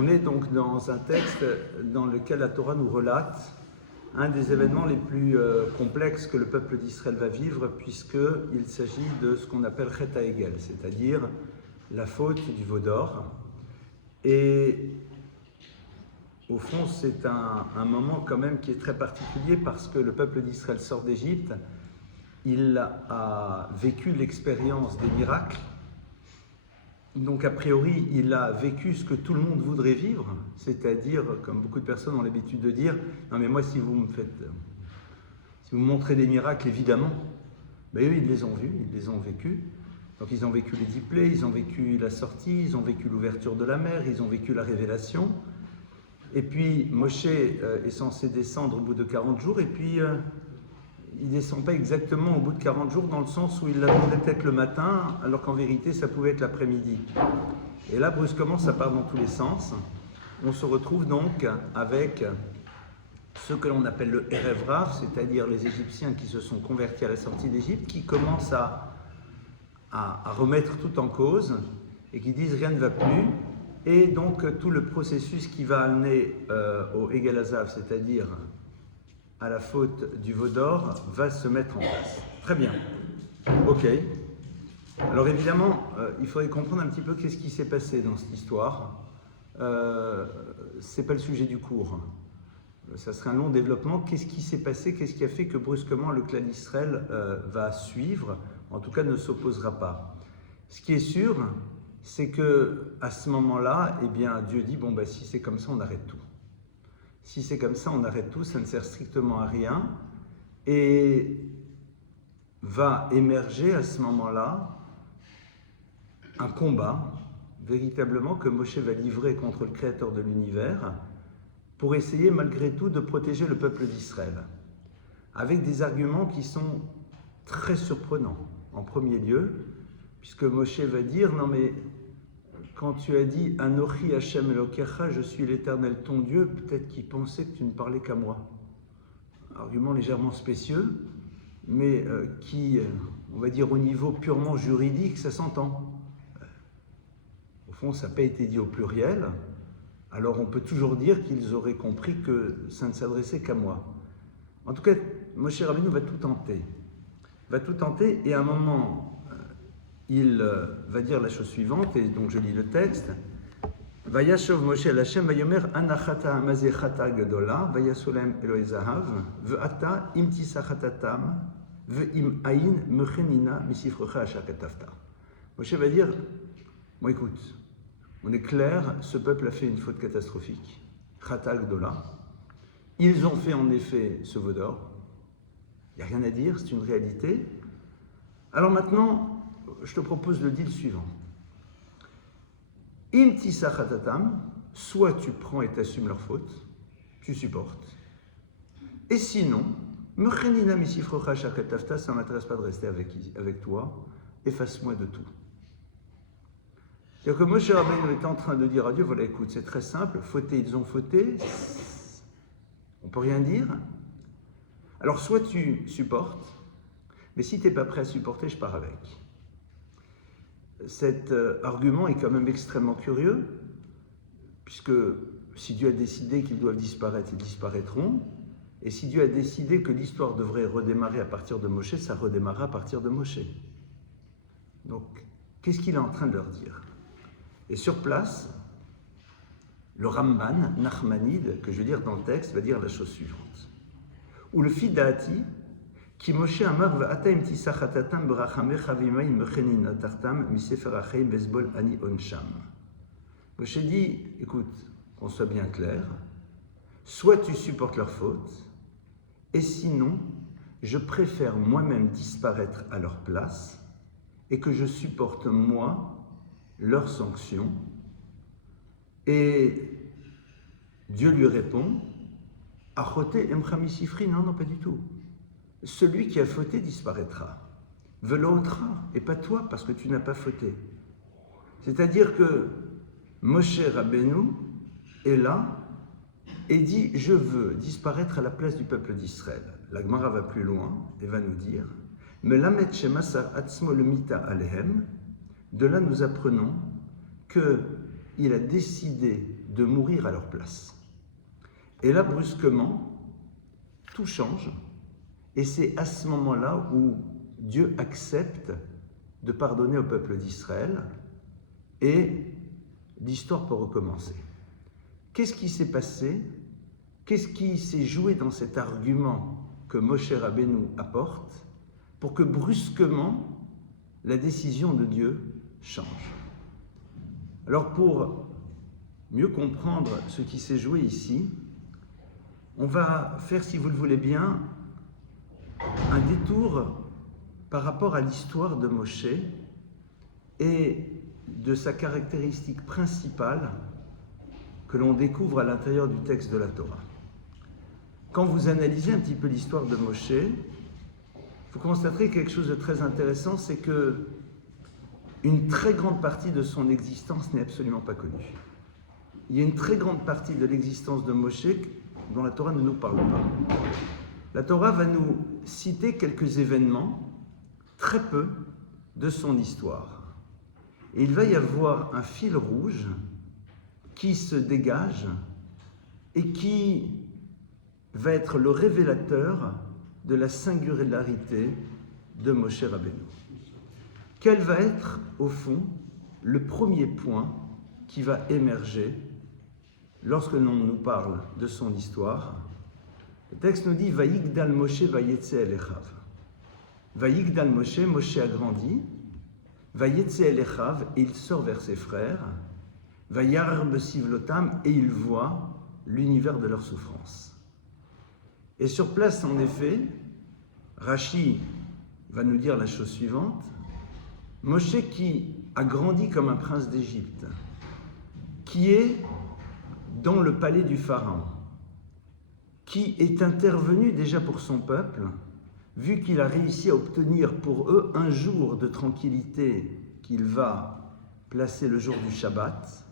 On est donc dans un texte dans lequel la Torah nous relate un des événements les plus complexes que le peuple d'Israël va vivre, puisqu'il s'agit de ce qu'on appelle Chet HaEgel, c'est-à-dire la faute du veau d'or. Et au fond, c'est un moment quand même qui est très particulier parce que le peuple d'Israël sort d'Égypte, il a vécu l'expérience des miracles. Donc a priori, il a vécu ce que tout le monde voudrait vivre, c'est-à-dire, comme beaucoup de personnes ont l'habitude de dire, non mais moi si vous me montrez des miracles, évidemment, ben eux ils les ont vus, ils les ont vécus. Donc ils ont vécu les 10 plaies, ils ont vécu la sortie, ils ont vécu l'ouverture de la mer, ils ont vécu la révélation. Et puis Moshe est censé descendre au bout de 40 jours, et puis il ne descend pas exactement au bout de 40 jours, dans le sens où il l'attendait peut-être le matin, alors qu'en vérité, ça pouvait être l'après-midi. Et là, brusquement, ça part dans tous les sens. On se retrouve donc avec ce que l'on appelle le Erev Rav, c'est-à-dire les Égyptiens qui se sont convertis à la sortie d'Égypte, qui commencent à remettre tout en cause et qui disent rien ne va plus. Et donc, tout le processus qui va amener au Egel Hazav, c'est-à-dire à la faute du veau d'or, va se mettre en place. Très bien. Ok. Alors évidemment, il faudrait comprendre un petit peu qu'est-ce qui s'est passé dans cette histoire. C'est pas le sujet du cours. Ça serait un long développement. Qu'est-ce qui s'est passé? Qu'est-ce qui a fait que brusquement le clan d'Israël va suivre, en tout cas ne s'opposera pas? Ce qui est sûr, c'est que à ce moment-là, eh bien, Dieu dit, bon, si c'est comme ça, on arrête tout. Si c'est comme ça, on arrête tout, ça ne sert strictement à rien. Et va émerger à ce moment-là un combat, véritablement, que Moshe va livrer contre le Créateur de l'univers, pour essayer malgré tout de protéger le peuple d'Israël, avec des arguments qui sont très surprenants. En premier lieu, puisque Moshe va dire, non mais, quand tu as dit « Anochi Hashem Elokecha, je suis l'Éternel ton Dieu », peut-être qu'il pensait que tu ne parlais qu'à moi. Argument légèrement spécieux, mais qui, on va dire au niveau purement juridique, ça s'entend. Au fond, ça n'a pas été dit au pluriel, alors on peut toujours dire qu'ils auraient compris que ça ne s'adressait qu'à moi. En tout cas, Moshe Rabbeinu va tout tenter. Va tout tenter, et à un moment, il va dire la chose suivante, et donc je lis le texte. Vayashov Moshe el Hashem vayomer anachata mazechata gadola vayasolem Eloi zahav ve'ata im tisachatatam ve'im ayin mechenina misifrecha ashakatafta. Moshe va dire, bon écoute, on est clair, ce peuple a fait une faute catastrophique. Chata gadola. Ils ont fait en effet ce veau d'or. Il n'y a rien à dire, c'est une réalité. Alors maintenant, je te propose le deal suivant. Im tisachatatam, soit tu prends et t'assumes leur faute, tu supportes. Et sinon, mechenina misifrocha shakatafta, ça ne m'intéresse pas de rester avec toi, efface-moi de tout. C'est-à-dire que Moshe Rabbeinu est en train de dire à Dieu, voilà, écoute, c'est très simple, fauté, ils ont fauté, on ne peut rien dire. Alors soit tu supportes, mais si tu n'es pas prêt à supporter, je pars avec. Cet argument est quand même extrêmement curieux, puisque si Dieu a décidé qu'ils doivent disparaître, ils disparaîtront, et si Dieu a décidé que l'histoire devrait redémarrer à partir de Moshe, ça redémarrera à partir de Moshe. Donc, qu'est-ce qu'il est en train de leur dire? Et sur place, le Ramban, Nachmanide, que je vais lire dans le texte, va dire la chose suivante. Ou le Fidati, qui Moshe Amar va'ata im tisachatatam b'rachamecha v'imay mechenina tartam misefer hachaim vesbol ani onsham. Moshe dit, écoute, qu'on soit bien clair, soit tu supportes leur faute, et sinon, je préfère moi-même disparaître à leur place, et que je supporte moi leurs sanctions. Et Dieu lui répond, Achote emcha misifri, non, pas du tout. Celui qui a fauté disparaîtra. Velotra, et pas toi, parce que tu n'as pas fauté. C'est-à-dire que Moshe Rabbeinu est là et dit, je veux disparaître à la place du peuple d'Israël. La Gemara va plus loin et va nous dire, Melamet shemasar atzmo le mita alehem, de là nous apprenons qu'il a décidé de mourir à leur place. Et là, brusquement, tout change, et c'est à ce moment-là où Dieu accepte de pardonner au peuple d'Israël, et l'histoire peut recommencer. Qu'est-ce qui s'est passé? Qu'est-ce qui s'est joué dans cet argument que Moshe Rabbeinu apporte pour que brusquement la décision de Dieu change? Alors pour mieux comprendre ce qui s'est joué ici, on va faire, si vous le voulez bien, un détour par rapport à l'histoire de Moshe et de sa caractéristique principale que l'on découvre à l'intérieur du texte de la Torah. Quand vous analysez un petit peu l'histoire de Moshe, vous constaterez quelque chose de très intéressant, c'est que une très grande partie de son existence n'est absolument pas connue. Il y a une très grande partie de l'existence de Moshe dont la Torah ne nous parle pas. La Torah va nous citer quelques événements, très peu, de son histoire. Et il va y avoir un fil rouge qui se dégage et qui va être le révélateur de la singularité de Moshe Rabbeinu. Quel va être, au fond, le premier point qui va émerger lorsque l'on nous parle de son histoire? Le texte nous dit « Vayigdal Moshe vayetze el Echav ». Vayigdal Moshe, Moshe a grandi, vayetze el Echav, et il sort vers ses frères, vayar besivlotam, et il voit l'univers de leur souffrance. Et sur place, en effet, Rashi va nous dire la chose suivante: Moshe qui a grandi comme un prince d'Égypte, qui est dans le palais du Pharaon, qui est intervenu déjà pour son peuple, vu qu'il a réussi à obtenir pour eux un jour de tranquillité qu'il va placer le jour du Shabbat,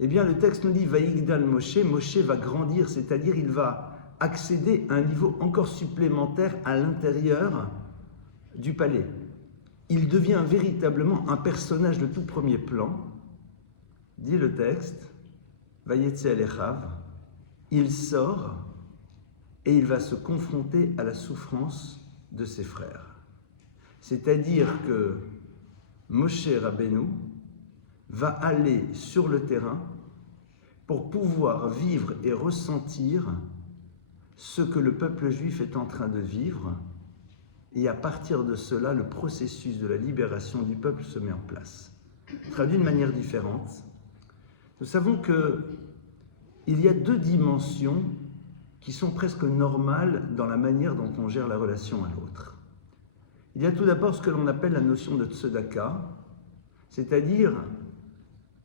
eh bien le texte nous dit « Vayigdal Moshe », Moshe va grandir, c'est-à-dire il va accéder à un niveau encore supplémentaire à l'intérieur du palais. Il devient véritablement un personnage de tout premier plan, dit le texte, Vayetze el Echav, il sort et il va se confronter à la souffrance de ses frères. C'est-à-dire que Moshe Rabbeinu va aller sur le terrain pour pouvoir vivre et ressentir ce que le peuple juif est en train de vivre, et à partir de cela, le processus de la libération du peuple se met en place. Traduit de manière différente, nous savons qu'il y a deux dimensions qui sont presque normales dans la manière dont on gère la relation à l'autre. Il y a tout d'abord ce que l'on appelle la notion de tzedaka, c'est-à-dire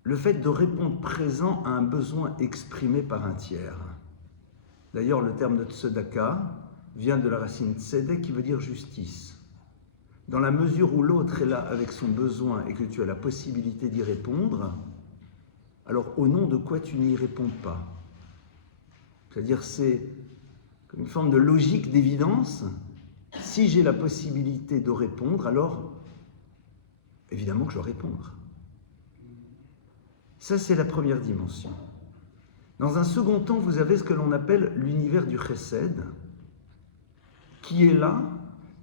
le fait de répondre présent à un besoin exprimé par un tiers. D'ailleurs, le terme de tzedaka vient de la racine tzedek qui veut dire justice. Dans la mesure où l'autre est là avec son besoin et que tu as la possibilité d'y répondre, alors au nom de quoi tu n'y réponds pas? C'est-à-dire c'est une forme de logique d'évidence. Si j'ai la possibilité de répondre, alors évidemment que je dois répondre. Ça, c'est la première dimension. Dans un second temps, vous avez ce que l'on appelle l'univers du chesed, qui est là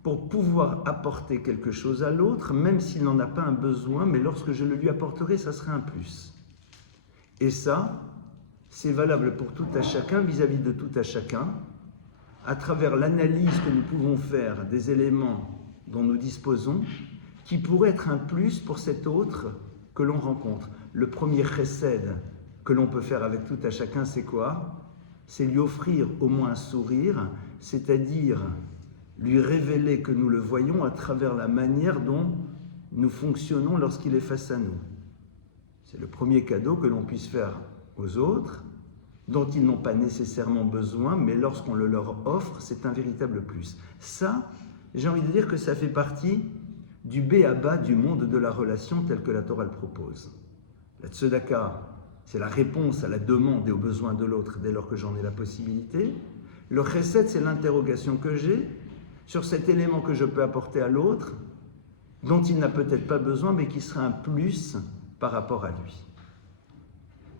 pour pouvoir apporter quelque chose à l'autre, même s'il n'en a pas un besoin, mais lorsque je le lui apporterai, ça serait un plus. Et ça, c'est valable pour tout à chacun, vis-à-vis de tout à chacun, à travers l'analyse que nous pouvons faire des éléments dont nous disposons, qui pourraient être un plus pour cet autre que l'on rencontre. Le premier chesed que l'on peut faire avec tout à chacun, c'est quoi? C'est lui offrir au moins un sourire, c'est-à-dire lui révéler que nous le voyons à travers la manière dont nous fonctionnons lorsqu'il est face à nous. C'est le premier cadeau que l'on puisse faire aux autres, dont ils n'ont pas nécessairement besoin, mais lorsqu'on le leur offre, c'est un véritable plus. Ça, j'ai envie de dire que ça fait partie du b.a.-ba du monde de la relation tel que la Torah le propose. La tzedaka, c'est la réponse à la demande et aux besoins de l'autre dès lors que j'en ai la possibilité. Le chesed, c'est l'interrogation que j'ai sur cet élément que je peux apporter à l'autre, dont il n'a peut-être pas besoin, mais qui sera un plus par rapport à lui.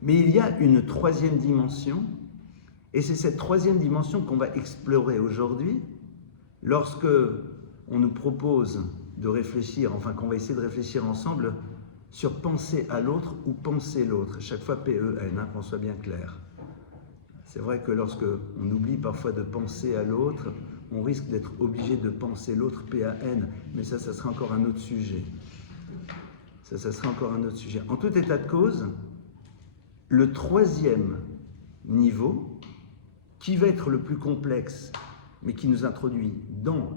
Mais il y a une troisième dimension, et c'est cette troisième dimension qu'on va explorer aujourd'hui, lorsque on nous propose de réfléchir, enfin qu'on va essayer de réfléchir ensemble sur penser à l'autre ou penser l'autre, chaque fois P-E-N, hein, qu'on soit bien clair. C'est vrai que lorsque on oublie parfois de penser à l'autre, on risque d'être obligé de penser l'autre P-A-N, mais ça sera encore un autre sujet. Ça sera encore un autre sujet. En tout état de cause, le troisième niveau, qui va être le plus complexe, mais qui nous introduit dans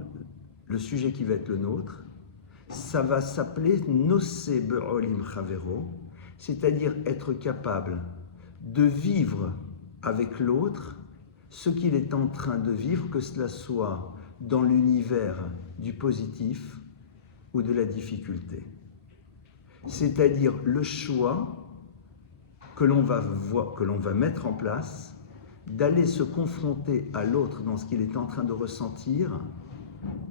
le sujet qui va être le nôtre, ça va s'appeler Nosé Be'olim Chavero, c'est-à-dire être capable de vivre avec l'autre ce qu'il est en train de vivre, que cela soit dans l'univers du positif ou de la difficulté. C'est-à-dire le choix que l'on va mettre en place d'aller se confronter à l'autre dans ce qu'il est en train de ressentir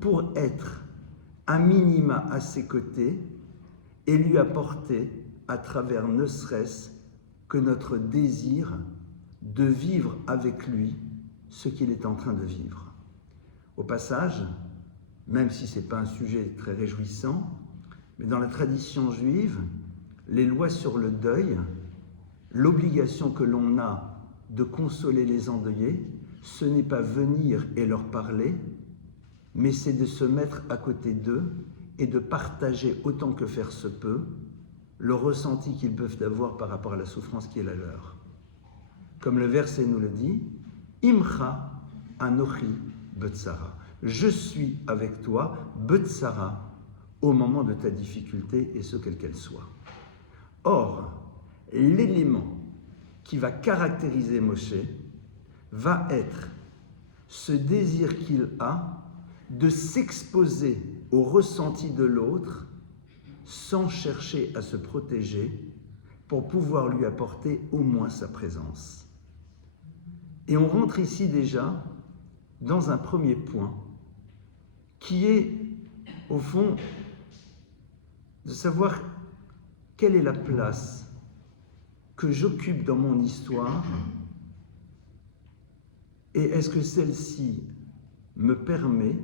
pour être à minima à ses côtés et lui apporter à travers ne serait-ce que notre désir de vivre avec lui ce qu'il est en train de vivre. Au passage, même si ce n'est pas un sujet très réjouissant, mais dans la tradition juive, les lois sur le deuil, l'obligation que l'on a de consoler les endeuillés, ce n'est pas venir et leur parler, mais c'est de se mettre à côté d'eux et de partager autant que faire se peut le ressenti qu'ils peuvent avoir par rapport à la souffrance qui est la leur. Comme le verset nous le dit, Imcha anochi betsara. Je suis avec toi, betsara, au moment de ta difficulté et ce quelle qu'elle soit. Or, l'élément qui va caractériser Moshe va être ce désir qu'il a de s'exposer au ressenti de l'autre sans chercher à se protéger pour pouvoir lui apporter au moins sa présence. Et on rentre ici déjà dans un premier point qui est, au fond, de savoir quelle est la place que j'occupe dans mon histoire et est-ce que celle-ci me permet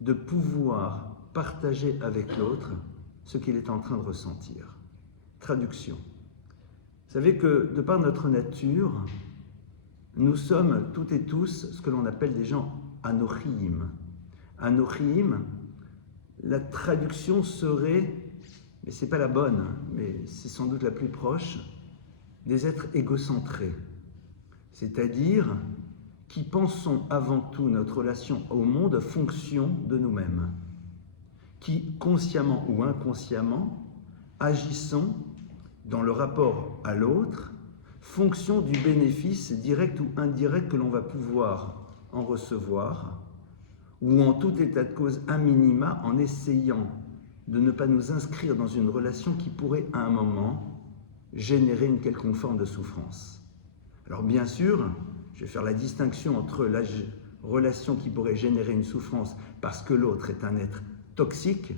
de pouvoir partager avec l'autre ce qu'il est en train de ressentir. Traduction. Vous savez que de par notre nature, nous sommes toutes et tous ce que l'on appelle des gens anochiim. Anochiim, la traduction serait, mais ce n'est pas la bonne, mais c'est sans doute la plus proche, des êtres égocentrés. C'est-à-dire qui pensons avant tout notre relation au monde fonction de nous-mêmes, qui consciemment ou inconsciemment agissons dans le rapport à l'autre, fonction du bénéfice direct ou indirect que l'on va pouvoir en recevoir, ou en tout état de cause à minima en essayant de ne pas nous inscrire dans une relation qui pourrait à un moment générer une quelconque forme de souffrance. Alors bien sûr, je vais faire la distinction entre la relation qui pourrait générer une souffrance parce que l'autre est un être toxique.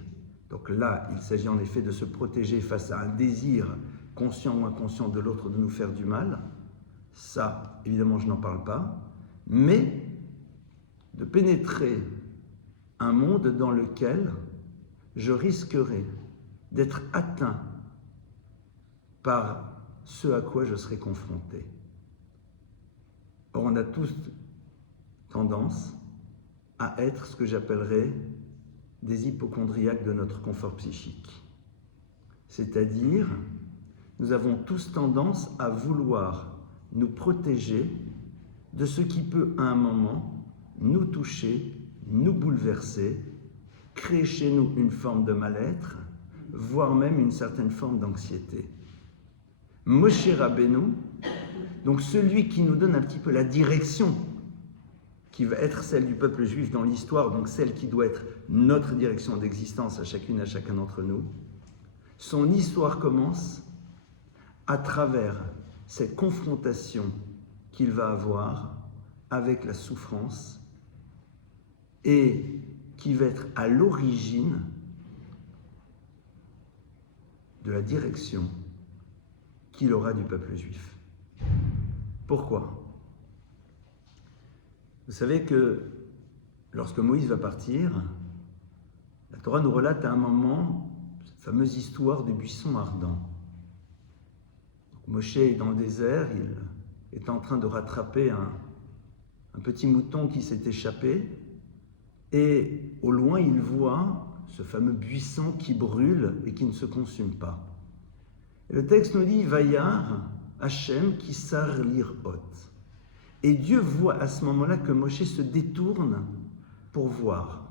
Donc là, il s'agit en effet de se protéger face à un désir conscient ou inconscient de l'autre de nous faire du mal. Ça, évidemment, je n'en parle pas. Mais de pénétrer un monde dans lequel je risquerais d'être atteint par ce à quoi je serai confronté. Or, on a tous tendance à être ce que j'appellerais des hypocondriaques de notre confort psychique. C'est-à-dire, nous avons tous tendance à vouloir nous protéger de ce qui peut, à un moment, nous toucher, nous bouleverser, créer chez nous une forme de mal-être, voire même une certaine forme d'anxiété. Moshe Rabbeinu, donc celui qui nous donne un petit peu la direction qui va être celle du peuple juif dans l'histoire, donc celle qui doit être notre direction d'existence à chacune, à chacun d'entre nous, son histoire commence à travers cette confrontation qu'il va avoir avec la souffrance et qui va être à l'origine de la direction qu'il aura du peuple juif. Pourquoi? Vous savez que lorsque Moïse va partir, la Torah nous relate à un moment cette fameuse histoire du buisson ardent. Moshe est dans le désert, il est en train de rattraper un petit mouton qui s'est échappé, et au loin il voit ce fameux buisson qui brûle et qui ne se consume pas. Et le texte nous dit « Vayar Hachem kisar lirot ». Et Dieu voit à ce moment-là que Moshe se détourne pour voir.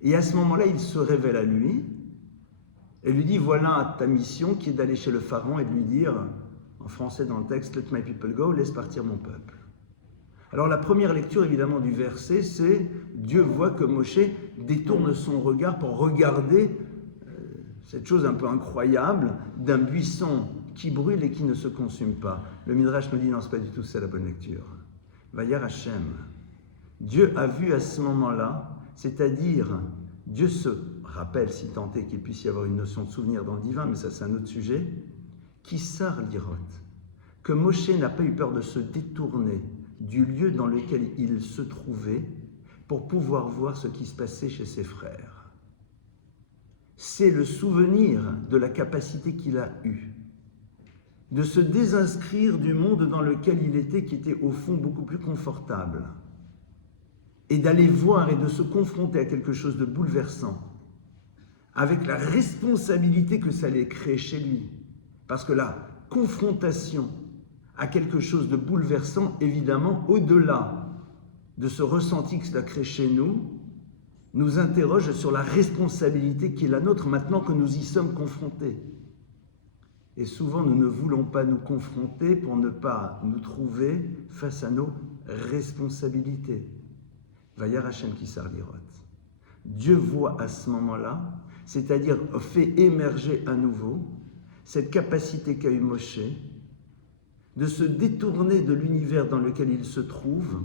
Et à ce moment-là, il se révèle à lui et lui dit « Voilà ta mission qui est d'aller chez le pharaon et de lui dire, en français dans le texte, « Let my people go », laisse partir mon peuple. » Alors la première lecture évidemment du verset, c'est Dieu voit que Moshe détourne son regard pour regarder cette chose un peu incroyable d'un buisson qui brûle et qui ne se consume pas. Le Midrash nous dit non, c'est pas du tout ça la bonne lecture. Vayar Hachem. Dieu a vu à ce moment-là, c'est-à-dire Dieu se rappelle, si tant est qu'il puisse y avoir une notion de souvenir dans le divin, mais ça c'est un autre sujet, kisar lirot, que Moshe n'a pas eu peur de se détourner du lieu dans lequel il se trouvait pour pouvoir voir ce qui se passait chez ses frères. C'est le souvenir de la capacité qu'il a eue de se désinscrire du monde dans lequel il était, qui était au fond beaucoup plus confortable, et d'aller voir et de se confronter à quelque chose de bouleversant, avec la responsabilité que ça allait créer chez lui. Parce que la confrontation à quelque chose de bouleversant, évidemment, au-delà de ce ressenti que cela crée chez nous, nous interroge sur la responsabilité qui est la nôtre maintenant que nous y sommes confrontés. Et souvent, nous ne voulons pas nous confronter pour ne pas nous trouver face à nos responsabilités. Vayar Hachem kisar lirot. Dieu voit à ce moment-là, c'est-à-dire fait émerger à nouveau cette capacité qu'a eu Moshe de se détourner de l'univers dans lequel il se trouve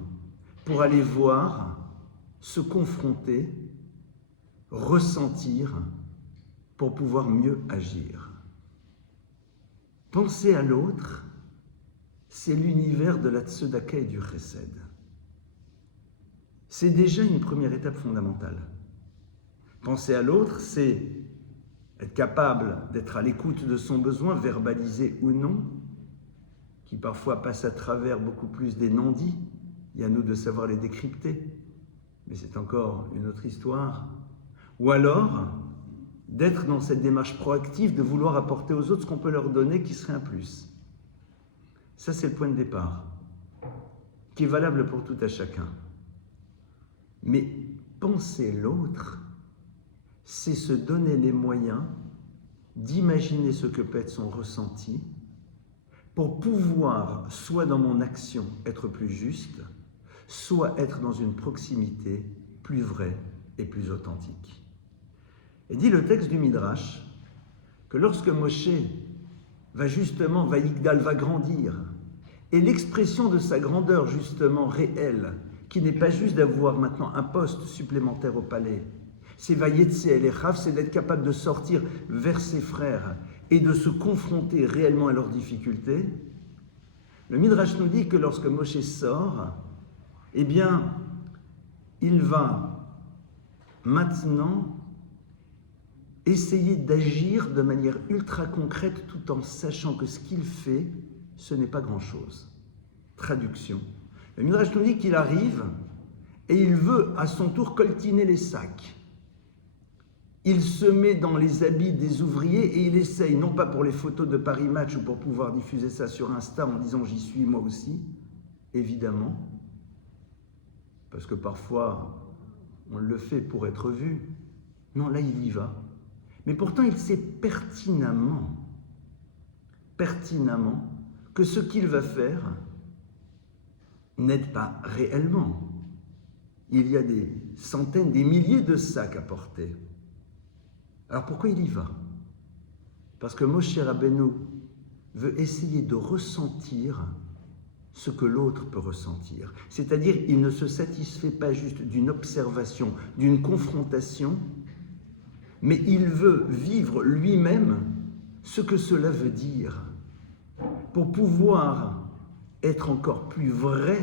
pour aller voir, se confronter, ressentir, pour pouvoir mieux agir. Penser à l'autre, c'est l'univers de la tzedaka et du chesed. C'est déjà une première étape fondamentale. Penser à l'autre, c'est être capable d'être à l'écoute de son besoin, verbalisé ou non, qui parfois passe à travers beaucoup plus des non-dits. Il y a à nous de savoir les décrypter, mais c'est encore une autre histoire. Ou alors, d'être dans cette démarche proactive de vouloir apporter aux autres ce qu'on peut leur donner qui serait un plus. Ça, c'est le point de départ, qui est valable pour tout à chacun. Mais penser l'autre, c'est se donner les moyens d'imaginer ce que peut être son ressenti pour pouvoir, soit dans mon action, être plus juste, soit être dans une proximité plus vraie et plus authentique. Et dit le texte du Midrash que lorsque Moshe va Yigdal va grandir, et l'expression de sa grandeur justement réelle, qui n'est pas juste d'avoir maintenant un poste supplémentaire au palais, c'est Vayetze el Echav, c'est d'être capable de sortir vers ses frères et de se confronter réellement à leurs difficultés. Le Midrash nous dit que lorsque Moshe sort, eh bien, il va maintenant essayer d'agir de manière ultra concrète tout en sachant que ce qu'il fait, ce n'est pas grand-chose. Traduction. Le Midrash nous dit qu'il arrive et il veut à son tour coltiner les sacs. Il se met dans les habits des ouvriers et il essaye, non pas pour les photos de Paris Match ou pour pouvoir diffuser ça sur Insta en disant « j'y suis moi aussi », évidemment, parce que parfois on le fait pour être vu. Non, là il y va. Mais pourtant il sait pertinemment que ce qu'il va faire n'aide pas réellement. Il y a des centaines, des milliers de sacs à porter. Alors pourquoi il y va? Parce que Moshe Rabbeinu veut essayer de ressentir ce que l'autre peut ressentir. C'est-à-dire, il ne se satisfait pas juste d'une observation, d'une confrontation, mais il veut vivre lui-même ce que cela veut dire pour pouvoir être encore plus vrai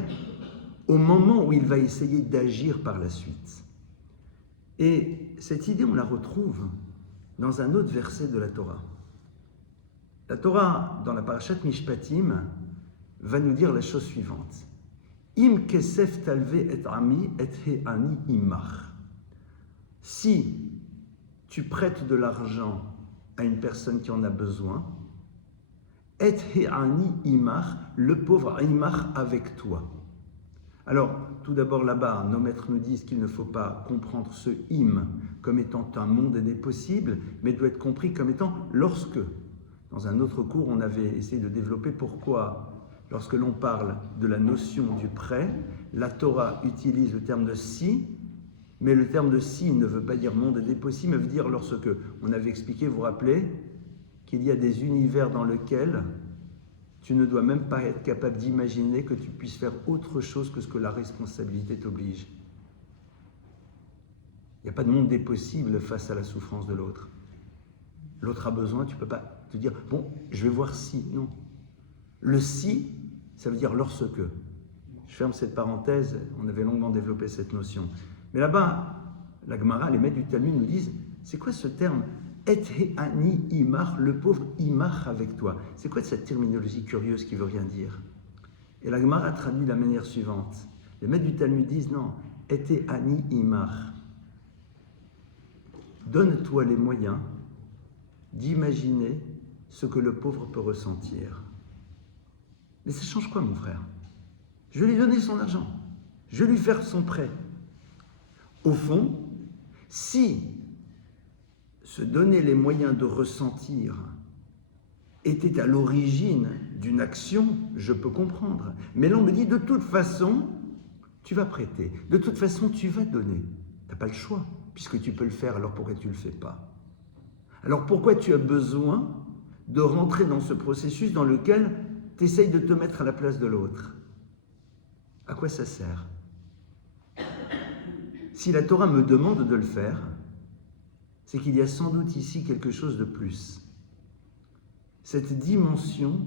au moment où il va essayer d'agir par la suite. Et cette idée, on la retrouve dans un autre verset de la Torah. La Torah, dans la parashat Mishpatim, va nous dire la chose suivante. Im kesef talve et ami et he'ani imach. Si tu prêtes de l'argent à une personne qui en a besoin, et he'ani imach, le pauvre imach avec toi. Alors, tout d'abord là-bas, nos maîtres nous disent qu'il ne faut pas comprendre ce im comme étant un monde des possibles, mais doit être compris comme étant lorsque. Dans un autre cours, on avait essayé de développer pourquoi, lorsque l'on parle de la notion du prêt, la Torah utilise le terme de si, mais le terme de si ne veut pas dire monde des possibles, mais veut dire lorsque. On avait expliqué, vous vous rappelez, qu'il y a des univers dans lesquels tu ne dois même pas être capable d'imaginer que tu puisses faire autre chose que ce que la responsabilité t'oblige. Il n'y a pas de monde des possibles face à la souffrance de l'autre. L'autre a besoin, tu ne peux pas te dire, bon, je vais voir si. Non. Le si, ça veut dire lorsque. Je ferme cette parenthèse, on avait longuement développé cette notion. Mais là-bas, la Gemara, les maîtres du Talmud nous disent, c'est quoi ce terme ? Et he'ani imach, le pauvre imach avec toi. C'est quoi cette terminologie curieuse qui veut rien dire? Et la Gemara traduit de la manière suivante. Les maîtres du Talmud disent non, et he'ani imach. Donne-toi les moyens d'imaginer ce que le pauvre peut ressentir. Mais ça change quoi, mon frère? Je vais lui donner son argent. Je vais lui faire son prêt. Au fond, si se donner les moyens de ressentir était à l'origine d'une action, je peux comprendre. Mais là, on me dit, de toute façon, tu vas prêter. De toute façon, tu vas donner. Tu n'as pas le choix, puisque tu peux le faire, alors pourquoi tu ne le fais pas? Alors pourquoi tu as besoin de rentrer dans ce processus dans lequel tu essayes de te mettre à la place de l'autre? À quoi ça sert? Si la Torah me demande de le faire, c'est qu'il y a sans doute ici quelque chose de plus. Cette dimension,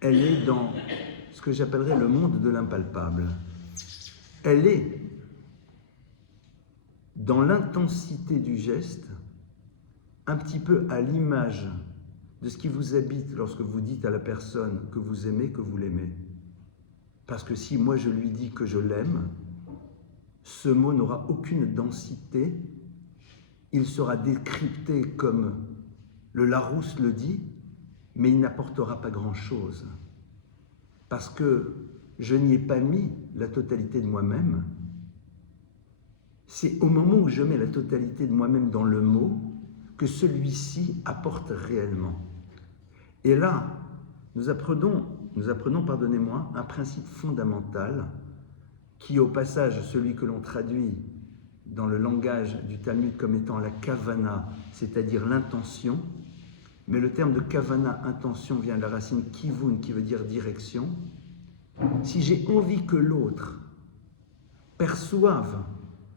elle est dans ce que j'appellerais le monde de l'impalpable. Elle est dans l'intensité du geste, un petit peu à l'image de ce qui vous habite lorsque vous dites à la personne que vous aimez, que vous l'aimez. Parce que si moi je lui dis que je l'aime, ce mot n'aura aucune densité. Il sera décrypté comme le Larousse le dit, mais il n'apportera pas grand-chose. Parce que je n'y ai pas mis la totalité de moi-même. C'est au moment où je mets la totalité de moi-même dans le mot que celui-ci apporte réellement. Et là, nous apprenons, pardonnez-moi, un principe fondamental qui, au passage, celui que l'on traduit dans le langage du Talmud comme étant la kavana, c'est-à-dire l'intention, mais le terme de kavana, intention, vient de la racine kivun, qui veut dire direction. Si j'ai envie que l'autre perçoive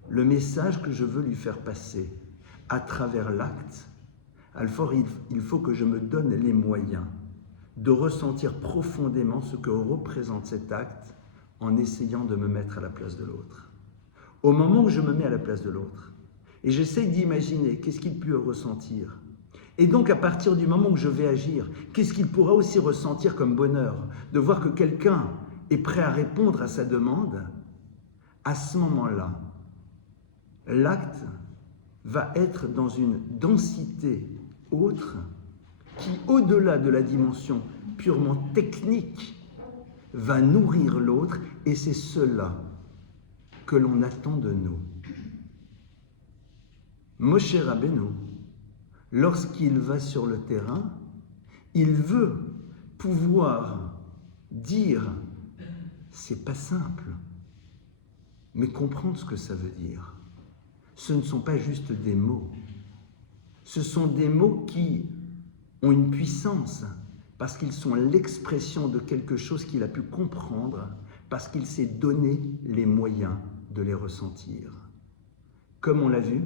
le message que je veux lui faire passer à travers l'acte, alors il faut que je me donne les moyens de ressentir profondément ce que représente cet acte en essayant de me mettre à la place de l'autre. Au moment où je me mets à la place de l'autre, et j'essaie d'imaginer qu'est-ce qu'il peut ressentir, et donc à partir du moment où je vais agir, qu'est-ce qu'il pourra aussi ressentir comme bonheur, de voir que quelqu'un est prêt à répondre à sa demande, à ce moment-là, l'acte va être dans une densité autre qui, au-delà de la dimension purement technique, va nourrir l'autre, et c'est cela que l'on attend de nous. Moshe Rabbeinu, lorsqu'il va sur le terrain, il veut pouvoir dire, c'est pas simple, mais comprendre ce que ça veut dire. Ce ne sont pas juste des mots, ce sont des mots qui ont une puissance, parce qu'ils sont l'expression de quelque chose qu'il a pu comprendre, parce qu'il s'est donné les moyens de les ressentir. Comme on l'a vu,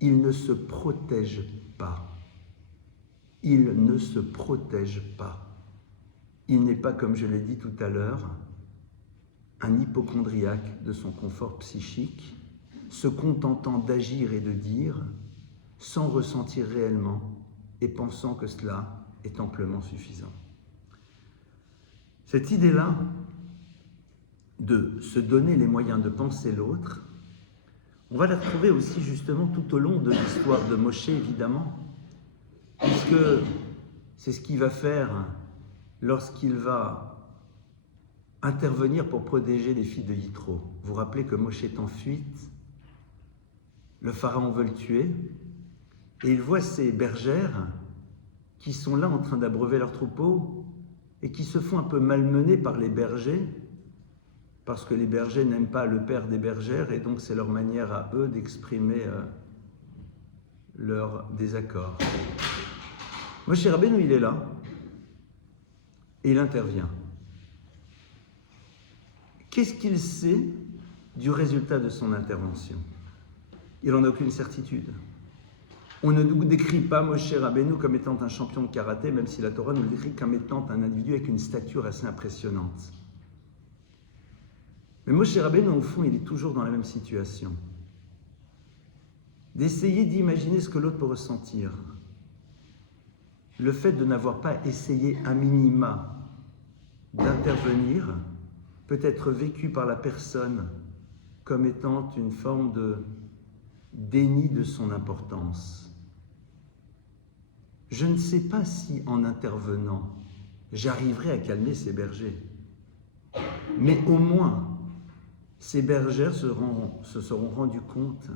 il ne se protège pas. Il ne se protège pas. il n'est pas, comme je l'ai dit tout à l'heure, un hypocondriaque de son confort psychique, se contentant d'agir et de dire, sans ressentir réellement et pensant que cela est amplement suffisant. Cette idée-là de se donner les moyens de penser l'autre, on va la retrouver aussi justement tout au long de l'histoire de Moshe, évidemment, puisque c'est ce qu'il va faire lorsqu'il va intervenir pour protéger les filles de Yitro. Vous vous rappelez que Moshe est en fuite, le pharaon veut le tuer, et il voit ces bergères qui sont là en train d'abreuver leurs troupeaux et qui se font un peu malmener par les bergers, parce que les bergers n'aiment pas le père des bergères, et donc c'est leur manière à eux d'exprimer leur désaccord. Moshe Rabbeinu, il est là, et il intervient. Qu'est-ce qu'il sait du résultat de son intervention? Il n'en a aucune certitude. On ne nous décrit pas Moshe Rabbeinu comme étant un champion de karaté, même si la Torah nous le décrit comme étant un individu avec une stature assez impressionnante. Mais Moshe Rabbeinu, au fond, il est toujours dans la même situation. D'essayer d'imaginer ce que l'autre peut ressentir. Le fait de n'avoir pas essayé à minima d'intervenir peut être vécu par la personne comme étant une forme de déni de son importance. Je ne sais pas si, en intervenant, j'arriverai à calmer ces bergers. Mais au moins, ces bergères se seront rendues compte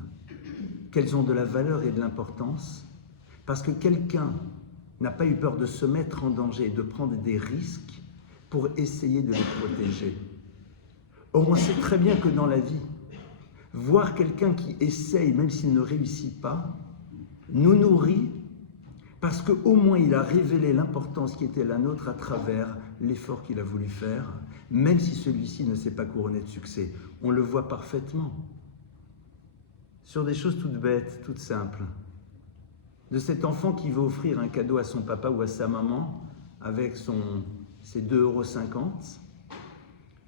qu'elles ont de la valeur et de l'importance parce que quelqu'un n'a pas eu peur de se mettre en danger et de prendre des risques pour essayer de les protéger. Or, on sait très bien que dans la vie, voir quelqu'un qui essaye, même s'il ne réussit pas, nous nourrit parce qu'au moins il a révélé l'importance qui était la nôtre à travers l'effort qu'il a voulu faire, même si celui-ci ne s'est pas couronné de succès. On le voit parfaitement. Sur des choses toutes bêtes, toutes simples. De cet enfant qui veut offrir un cadeau à son papa ou à sa maman avec ses 2,50 €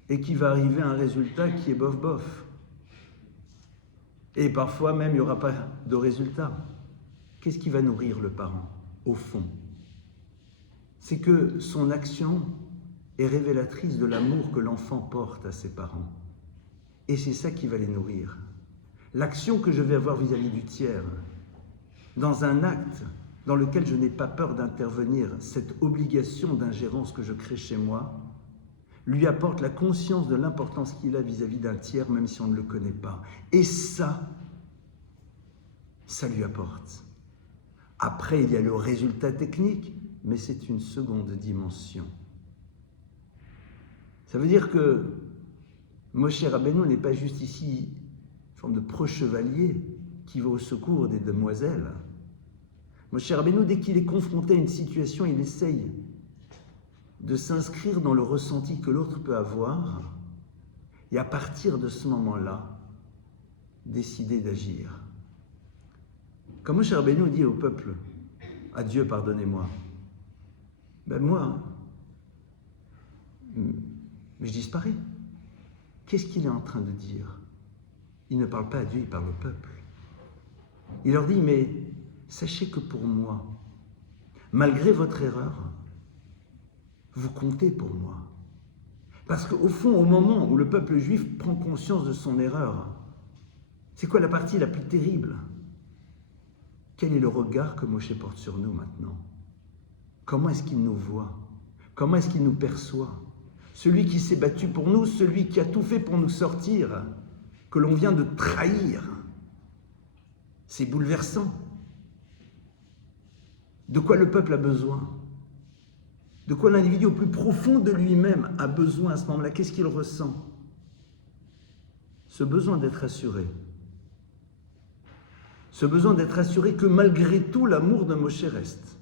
et qui va arriver à un résultat qui est bof-bof. Et parfois même, il n'y aura pas de résultat. Qu'est-ce qui va nourrir le parent, au fond? C'est que son action est révélatrice de l'amour que l'enfant porte à ses parents. Et c'est ça qui va les nourrir. L'action que je vais avoir vis-à-vis du tiers, dans un acte dans lequel je n'ai pas peur d'intervenir, cette obligation d'ingérence que je crée chez moi, lui apporte la conscience de l'importance qu'il a vis-à-vis d'un tiers, même si on ne le connaît pas. Et ça lui apporte. Après, il y a le résultat technique, mais c'est une seconde dimension. Ça veut dire que Moshe Rabbeinu n'est pas juste ici une forme de pro-chevalier qui va au secours des demoiselles. Moshe Rabbeinu, dès qu'il est confronté à une situation, il essaye de s'inscrire dans le ressenti que l'autre peut avoir et à partir de ce moment-là, décider d'agir. Quand Moshe Rabbeinu dit au peuple « Adieu, pardonnez-moi », ben moi, je disparais. Qu'est-ce qu'il est en train de dire? Il ne parle pas à Dieu, il parle au peuple. Il leur dit « Mais sachez que pour moi, malgré votre erreur, vous comptez pour moi. » Parce qu'au fond, au moment où le peuple juif prend conscience de son erreur, c'est quoi la partie la plus terrible? Quel est le regard que Moshe porte sur nous maintenant? Comment est-ce qu'il nous voit? Comment est-ce qu'il nous perçoit? Celui qui s'est battu pour nous, celui qui a tout fait pour nous sortir, que l'on vient de trahir. C'est bouleversant. De quoi le peuple a besoin? De quoi l'individu au plus profond de lui-même a besoin à ce moment-là? Qu'est-ce qu'il ressent? Ce besoin d'être assuré. Ce besoin d'être assuré que malgré tout, l'amour de Moshe reste.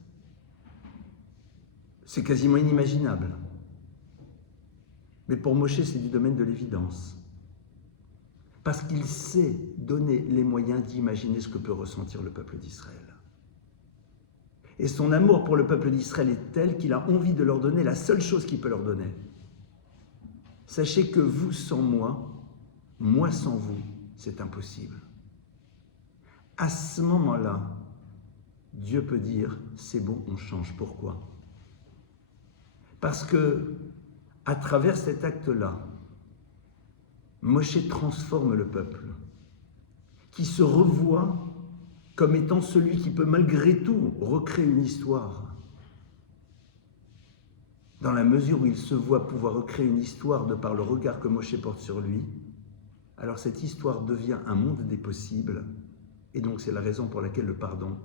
C'est quasiment inimaginable. Mais pour Moshe, c'est du domaine de l'évidence. Parce qu'il sait donner les moyens d'imaginer ce que peut ressentir le peuple d'Israël. Et son amour pour le peuple d'Israël est tel qu'il a envie de leur donner la seule chose qu'il peut leur donner. Sachez que vous sans moi, moi sans vous, c'est impossible. À ce moment-là, Dieu peut dire, c'est bon, on change. Pourquoi? Parce que, à travers cet acte-là, Moshe transforme le peuple, qui se revoit comme étant celui qui peut malgré tout recréer une histoire. Dans la mesure où il se voit pouvoir recréer une histoire de par le regard que Moshe porte sur lui, alors cette histoire devient un monde des possibles, et donc c'est la raison pour laquelle le pardon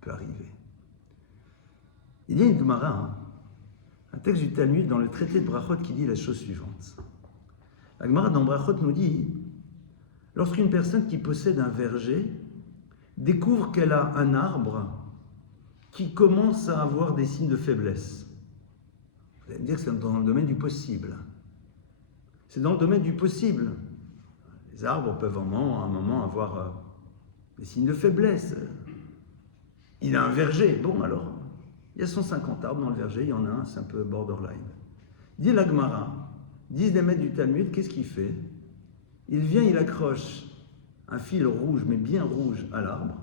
peut arriver. Il y a une Gemara, un texte du Talmud dans le traité de Brachot qui dit la chose suivante. La Gemara dans Brachot nous dit, lorsqu'une personne qui possède un verger découvre qu'elle a un arbre qui commence à avoir des signes de faiblesse. Vous allez me dire que c'est dans le domaine du possible. C'est dans le domaine du possible. Les arbres peuvent à un moment avoir des signes de faiblesse. Il a un verger. Bon alors, il y a 150 arbres dans le verger, il y en a un, c'est un peu borderline. Dit la Gemara, disent les maîtres du Talmud, qu'est-ce qu'il fait? Il vient, il accroche un fil rouge, mais bien rouge, à l'arbre.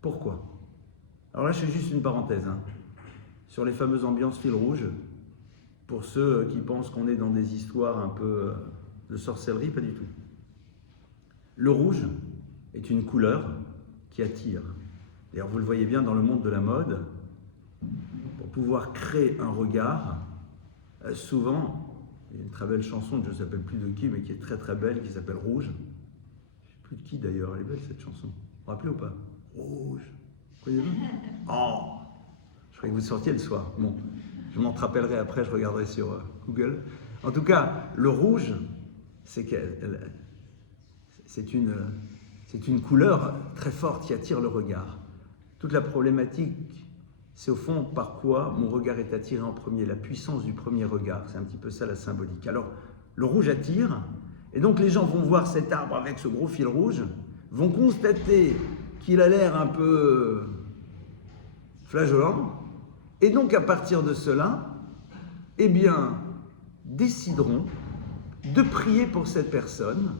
Pourquoi? Alors là, je fais juste une parenthèse. Sur les fameuses ambiances fil rouge, pour ceux qui pensent qu'on est dans des histoires un peu de sorcellerie, pas du tout. Le rouge est une couleur qui attire. D'ailleurs, vous le voyez bien dans le monde de la mode, pour pouvoir créer un regard, souvent, il y a une très belle chanson, je ne sais plus de qui, mais qui est très très belle, qui s'appelle Rouge. Je ne sais plus de qui d'ailleurs, elle est belle cette chanson. Vous vous rappelez ou pas? Rouge. Voyez-vous? Oh, je croyais que vous sortiez le soir. Bon, je m'en rappellerai après, je regarderai sur Google. En tout cas, le rouge, c'est une couleur très forte qui attire le regard. Toute la problématique, c'est au fond par quoi mon regard est attiré en premier, la puissance du premier regard. C'est un petit peu ça la symbolique. Alors, le rouge attire, et donc les gens vont voir cet arbre avec ce gros fil rouge, vont constater qu'il a l'air un peu flageolant, et donc à partir de cela, eh bien, décideront de prier pour cette personne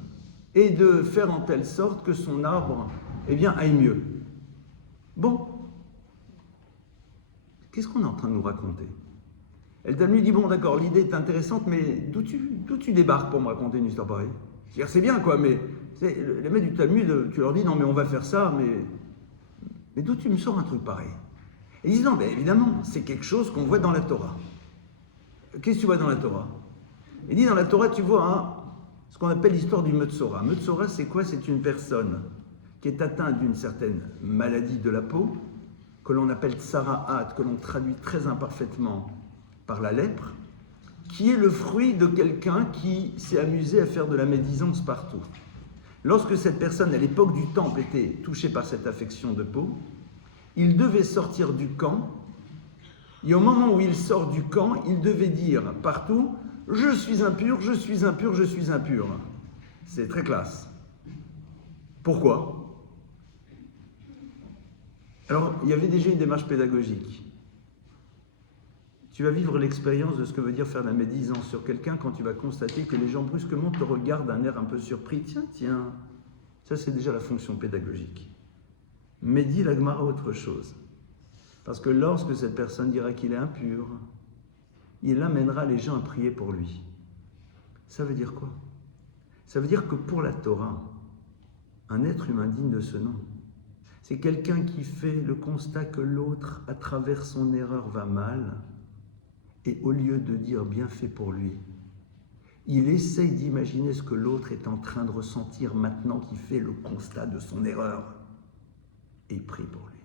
et de faire en telle sorte que son arbre, eh bien, aille mieux. Bon, qu'est-ce qu'on est en train de nous raconter? El Talmud dit, bon d'accord, l'idée est intéressante, mais d'où tu débarques pour me raconter une histoire pareille? C'est bien quoi, mais les mecs du Talmud, tu leur dis, non mais on va faire ça, mais d'où tu me sors un truc pareil? Et ils disent, non, mais évidemment, c'est quelque chose qu'on voit dans la Torah. Qu'est-ce que tu vois dans la Torah? Il dit, dans la Torah, tu vois ce qu'on appelle l'histoire du Metzora. Metzora, c'est quoi? C'est une personne qui est atteinte d'une certaine maladie de la peau, que l'on appelle tsara'at, que l'on traduit très imparfaitement par la lèpre, qui est le fruit de quelqu'un qui s'est amusé à faire de la médisance partout. Lorsque cette personne, à l'époque du Temple, était touchée par cette affection de peau, il devait sortir du camp, et au moment où il sort du camp, il devait dire partout « Je suis impur, je suis impur, je suis impur ». C'est très classe. Pourquoi? Alors, il y avait déjà une démarche pédagogique. Tu vas vivre l'expérience de ce que veut dire faire la médisance sur quelqu'un quand tu vas constater que les gens brusquement te regardent d'un air un peu surpris. Tiens, ça c'est déjà la fonction pédagogique. Mais dit la Gemara autre chose. Parce que lorsque cette personne dira qu'il est impur, il amènera les gens à prier pour lui. Ça veut dire quoi? Ça veut dire que pour la Torah, un être humain digne de ce nom, c'est quelqu'un qui fait le constat que l'autre, à travers son erreur, va mal, et au lieu de dire bien fait pour lui, il essaye d'imaginer ce que l'autre est en train de ressentir maintenant qu'il fait le constat de son erreur, et il prie pour lui.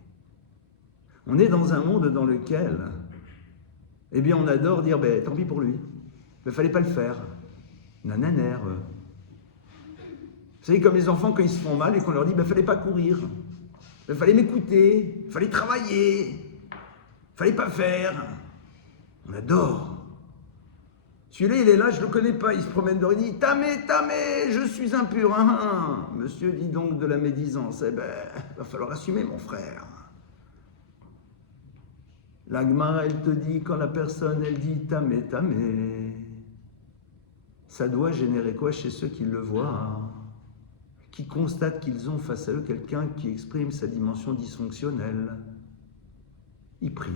On est dans un monde dans lequel, eh bien, on adore dire, tant pis pour lui, il ne fallait pas le faire, nananère. Vous savez, comme les enfants quand ils se font mal et qu'on leur dit, fallait pas courir, fallait m'écouter, fallait travailler, fallait pas faire. On adore. Celui-là, il est là, je le connais pas, il se promène dehors, il dit, tamé, je suis impur. Monsieur dit donc de la médisance, va falloir assumer, mon frère. La Gemara, elle te dit, quand la personne, elle dit tamé, tamé, ça doit générer quoi chez ceux qui le voient, qui constatent qu'ils ont face à eux quelqu'un qui exprime sa dimension dysfonctionnelle. Il prie.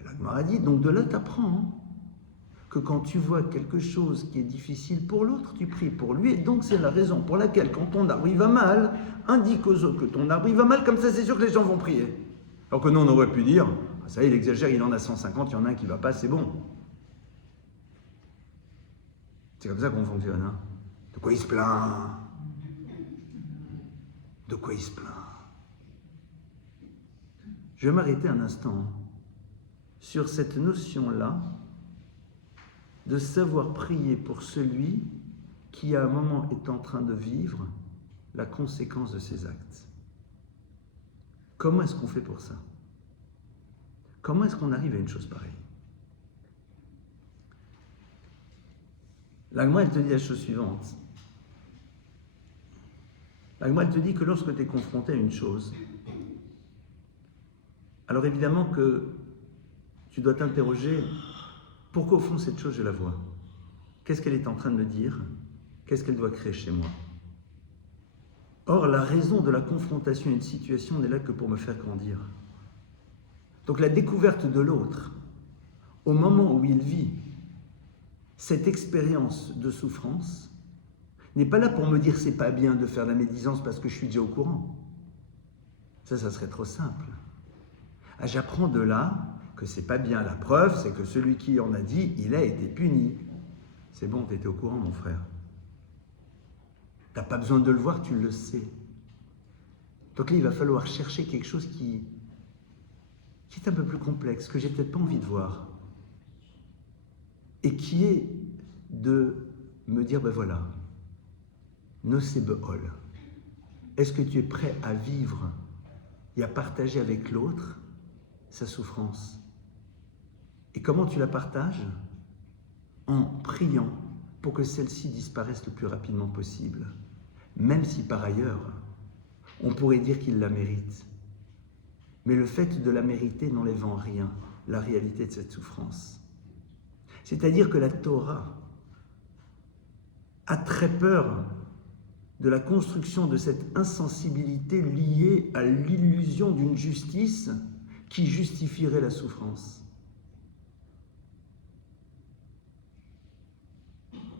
Et la Gemara dit, donc de là, tu apprends que quand tu vois quelque chose qui est difficile pour l'autre, tu pries pour lui. Et donc, c'est la raison pour laquelle, quand ton arbre il va mal, indique aux autres que ton arbre il va mal, comme ça, c'est sûr que les gens vont prier. Alors que nous, on aurait pu dire, ah, ça y est, il exagère, il en a 150, il y en a un qui ne va pas, c'est bon. C'est comme ça qu'on fonctionne. Hein. De quoi il se plaint? De quoi il se plaint? Je vais m'arrêter un instant sur cette notion-là de savoir prier pour celui qui, à un moment, est en train de vivre la conséquence de ses actes. Comment est-ce qu'on fait pour ça? Comment est-ce qu'on arrive à une chose pareille? La Gemara, elle te dit la chose suivante. La Gemara, elle te dit que lorsque tu es confronté à une chose, alors évidemment que tu dois t'interroger, pourquoi au fond cette chose je la vois? Qu'est-ce qu'elle est en train de me dire? Qu'est-ce qu'elle doit créer chez moi? Or, la raison de la confrontation à une situation n'est là que pour me faire grandir. Donc la découverte de l'autre, au moment où il vit cette expérience de souffrance, n'est pas là pour me dire c'est pas bien de faire la médisance parce que je suis déjà au courant. Ça serait trop simple. Ah, j'apprends de là que c'est pas bien. La preuve, c'est que celui qui en a dit, il a été puni. C'est bon, tu étais au courant, mon frère. Tu n'as pas besoin de le voir, tu le sais. Donc là, il va falloir chercher quelque chose qui est un peu plus complexe, que j'ai peut-être pas envie de voir. Et qui est de me dire, ben voilà, Nosé Be'ol. Est-ce que tu es prêt à vivre et à partager avec l'autre sa souffrance? Et comment tu la partages? En priant pour que celle-ci disparaisse le plus rapidement possible, même si par ailleurs, on pourrait dire qu'il la mérite. Mais le fait de la mériter n'enlève en rien la réalité de cette souffrance. C'est-à-dire que la Torah a très peur de la construction de cette insensibilité liée à l'illusion d'une justice qui justifierait la souffrance.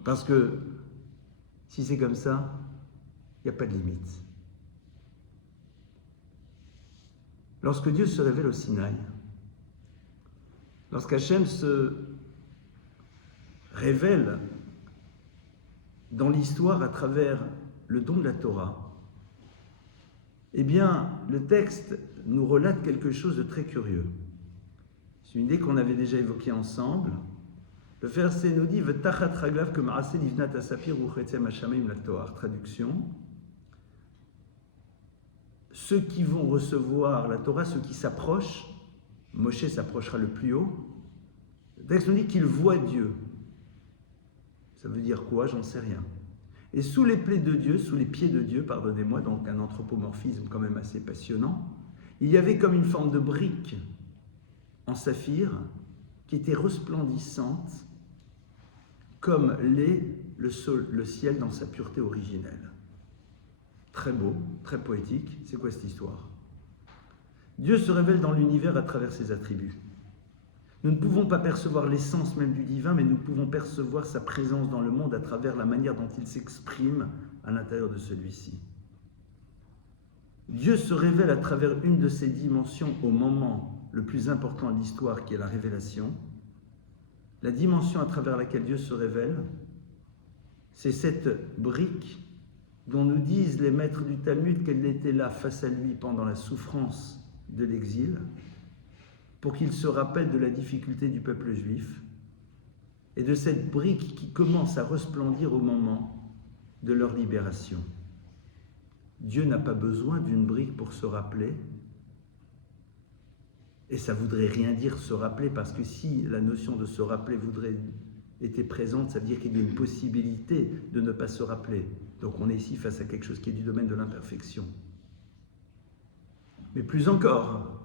Parce que si c'est comme ça, il n'y a pas de limite. Lorsque Dieu se révèle au Sinaï, lorsqu'Hachem se révèle dans l'histoire à travers le don de la Torah, eh bien, le texte nous relate quelque chose de très curieux. C'est une idée qu'on avait déjà évoquée ensemble. Le verset nous dit V'tachat raglav que ma'aseh livnat asapir uchetzem hashamayim latoar. Traduction. Ceux qui vont recevoir la Torah, ceux qui s'approchent, Moshe s'approchera le plus haut. Le texte nous dit qu'il voit Dieu. Ça veut dire quoi? J'en sais rien. Et sous les pieds de Dieu, pardonnez-moi, donc un anthropomorphisme quand même assez passionnant, il y avait comme une forme de brique en saphir qui était resplendissante comme le ciel dans sa pureté originelle. Très beau, très poétique. C'est quoi cette histoire? Dieu se révèle dans l'univers à travers ses attributs. Nous ne pouvons pas percevoir l'essence même du divin, mais nous pouvons percevoir sa présence dans le monde à travers la manière dont il s'exprime à l'intérieur de celui-ci. Dieu se révèle à travers une de ses dimensions au moment le plus important de l'histoire, qui est la révélation. La dimension à travers laquelle Dieu se révèle, c'est cette brique dont nous disent les maîtres du Talmud qu'elle était là face à lui pendant la souffrance de l'exil, pour qu'il se rappelle de la difficulté du peuple juif, et de cette brique qui commence à resplendir au moment de leur libération. Dieu n'a pas besoin d'une brique pour se rappeler, et ça ne voudrait rien dire se rappeler, parce que si la notion de se rappeler était présente, ça veut dire qu'il y a une possibilité de ne pas se rappeler. Donc on est ici face à quelque chose qui est du domaine de l'imperfection. Mais plus encore,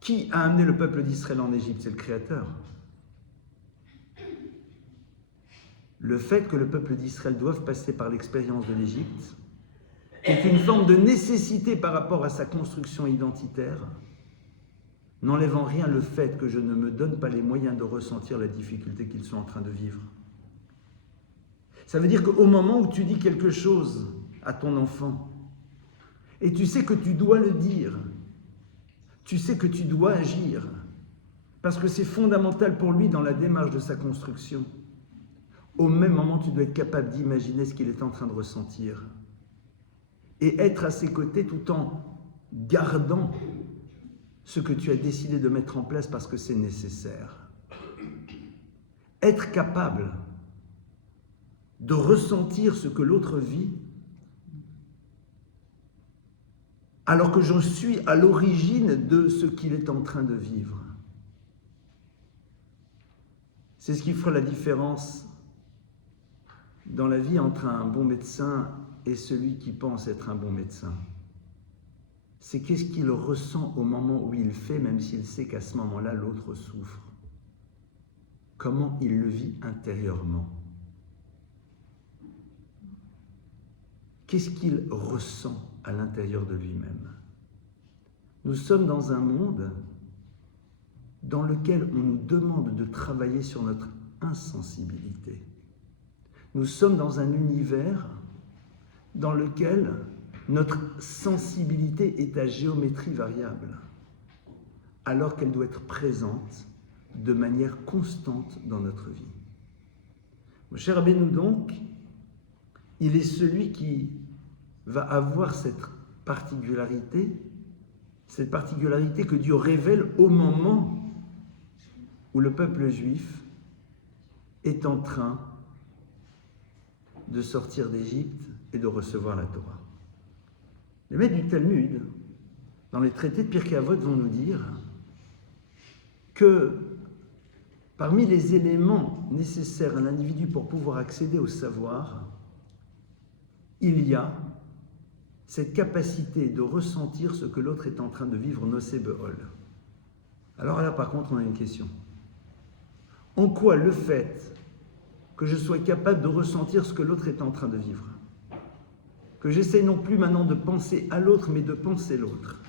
Qui a amené le peuple d'Israël en Égypte? C'est le Créateur. Le fait que le peuple d'Israël doive passer par l'expérience de l'Égypte est une forme de nécessité par rapport à sa construction identitaire, n'enlève en rien le fait que je ne me donne pas les moyens de ressentir la difficulté qu'ils sont en train de vivre. Ça veut dire qu'au moment où tu dis quelque chose à ton enfant, et tu sais que tu dois le dire, tu sais que tu dois agir, parce que c'est fondamental pour lui dans la démarche de sa construction, au même moment, tu dois être capable d'imaginer ce qu'il est en train de ressentir et être à ses côtés tout en gardant ce que tu as décidé de mettre en place parce que c'est nécessaire. Être capable de ressentir ce que l'autre vit alors que je suis à l'origine de ce qu'il est en train de vivre. C'est ce qui fera la différence dans la vie entre un bon médecin et celui qui pense être un bon médecin. C'est qu'est-ce qu'il ressent au moment où il fait, même s'il sait qu'à ce moment-là, l'autre souffre. Comment il le vit intérieurement. Qu'est-ce qu'il ressent à l'intérieur de lui-même. Nous sommes dans un monde dans lequel on nous demande de travailler sur notre insensibilité. Nous sommes dans un univers dans lequel notre sensibilité est à géométrie variable, alors qu'elle doit être présente de manière constante dans notre vie. Moshe Rabbeinu donc, il est celui qui va avoir cette particularité que Dieu révèle au moment où le peuple juif est en train de sortir d'Égypte et de recevoir la Torah. Les maîtres du Talmud, dans les traités de Pirkei Avot, vont nous dire que parmi les éléments nécessaires à l'individu pour pouvoir accéder au savoir, il y a cette capacité de ressentir ce que l'autre est en train de vivre, nosé be'ol. Alors là, par contre, on a une question. En quoi le fait que je sois capable de ressentir ce que l'autre est en train de vivre, que j'essaie non plus maintenant de penser à l'autre, mais de penser l'autre,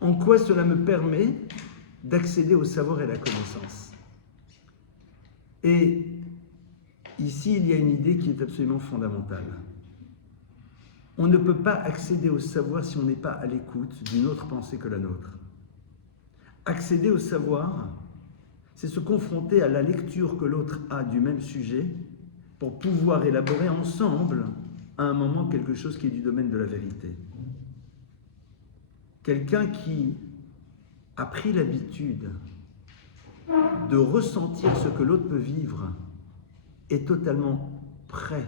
en quoi cela me permet d'accéder au savoir et à la connaissance? Et ici, il y a une idée qui est absolument fondamentale. On ne peut pas accéder au savoir si on n'est pas à l'écoute d'une autre pensée que la nôtre. Accéder au savoir, c'est se confronter à la lecture que l'autre a du même sujet pour pouvoir élaborer ensemble à un moment quelque chose qui est du domaine de la vérité. Quelqu'un qui a pris l'habitude de ressentir ce que l'autre peut vivre est totalement prêt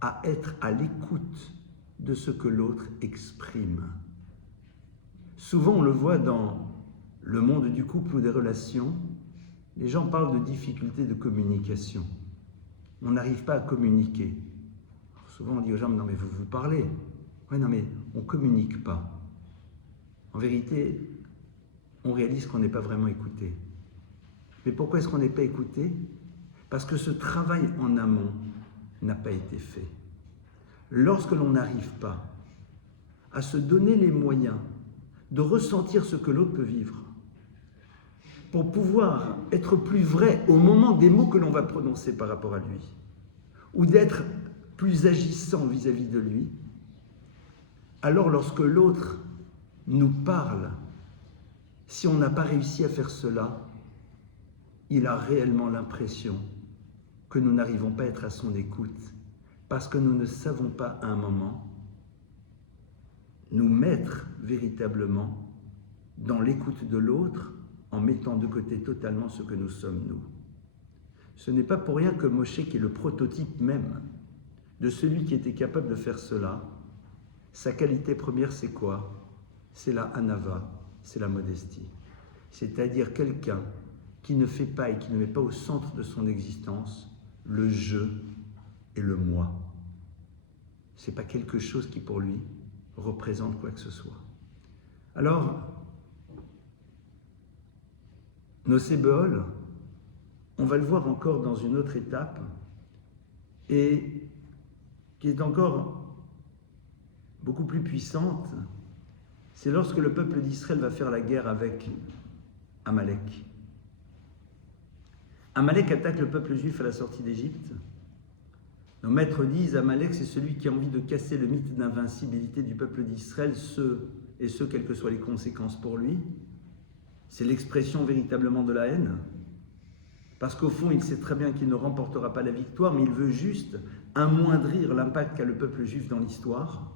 à être à l'écoute de ce que l'autre exprime. Souvent, on le voit dans le monde du couple ou des relations, les gens parlent de difficultés de communication. On n'arrive pas à communiquer. Alors souvent, on dit aux gens, non mais vous parlez. Oui, non mais on ne communique pas. En vérité, on réalise qu'on n'est pas vraiment écouté. Mais pourquoi est-ce qu'on n'est pas écouté? Parce que ce travail en amont n'a pas été fait. Lorsque l'on n'arrive pas à se donner les moyens de ressentir ce que l'autre peut vivre, pour pouvoir être plus vrai au moment des mots que l'on va prononcer par rapport à lui, ou d'être plus agissant vis-à-vis de lui, alors lorsque l'autre nous parle, si on n'a pas réussi à faire cela, il a réellement l'impression que nous n'arrivons pas à être à son écoute, parce que nous ne savons pas à un moment nous mettre véritablement dans l'écoute de l'autre en mettant de côté totalement ce que nous sommes nous. Ce n'est pas pour rien que Moshe, qui est le prototype même de celui qui était capable de faire cela, sa qualité première c'est quoi? C'est la anava, c'est la modestie. C'est-à-dire quelqu'un qui ne fait pas et qui ne met pas au centre de son existence le je et le moi. Ce n'est pas quelque chose qui pour lui représente quoi que ce soit. Alors, Nosé Beol, on va le voir encore dans une autre étape, et qui est encore beaucoup plus puissante, c'est lorsque le peuple d'Israël va faire la guerre avec Amalek. Amalek attaque le peuple juif à la sortie d'Égypte. Nos maîtres disent, Amalek, c'est celui qui a envie de casser le mythe d'invincibilité du peuple d'Israël, ce, quelles que soient les conséquences pour lui. C'est l'expression véritablement de la haine. Parce qu'au fond, il sait très bien qu'il ne remportera pas la victoire, mais il veut juste amoindrir l'impact qu'a le peuple juif dans l'histoire.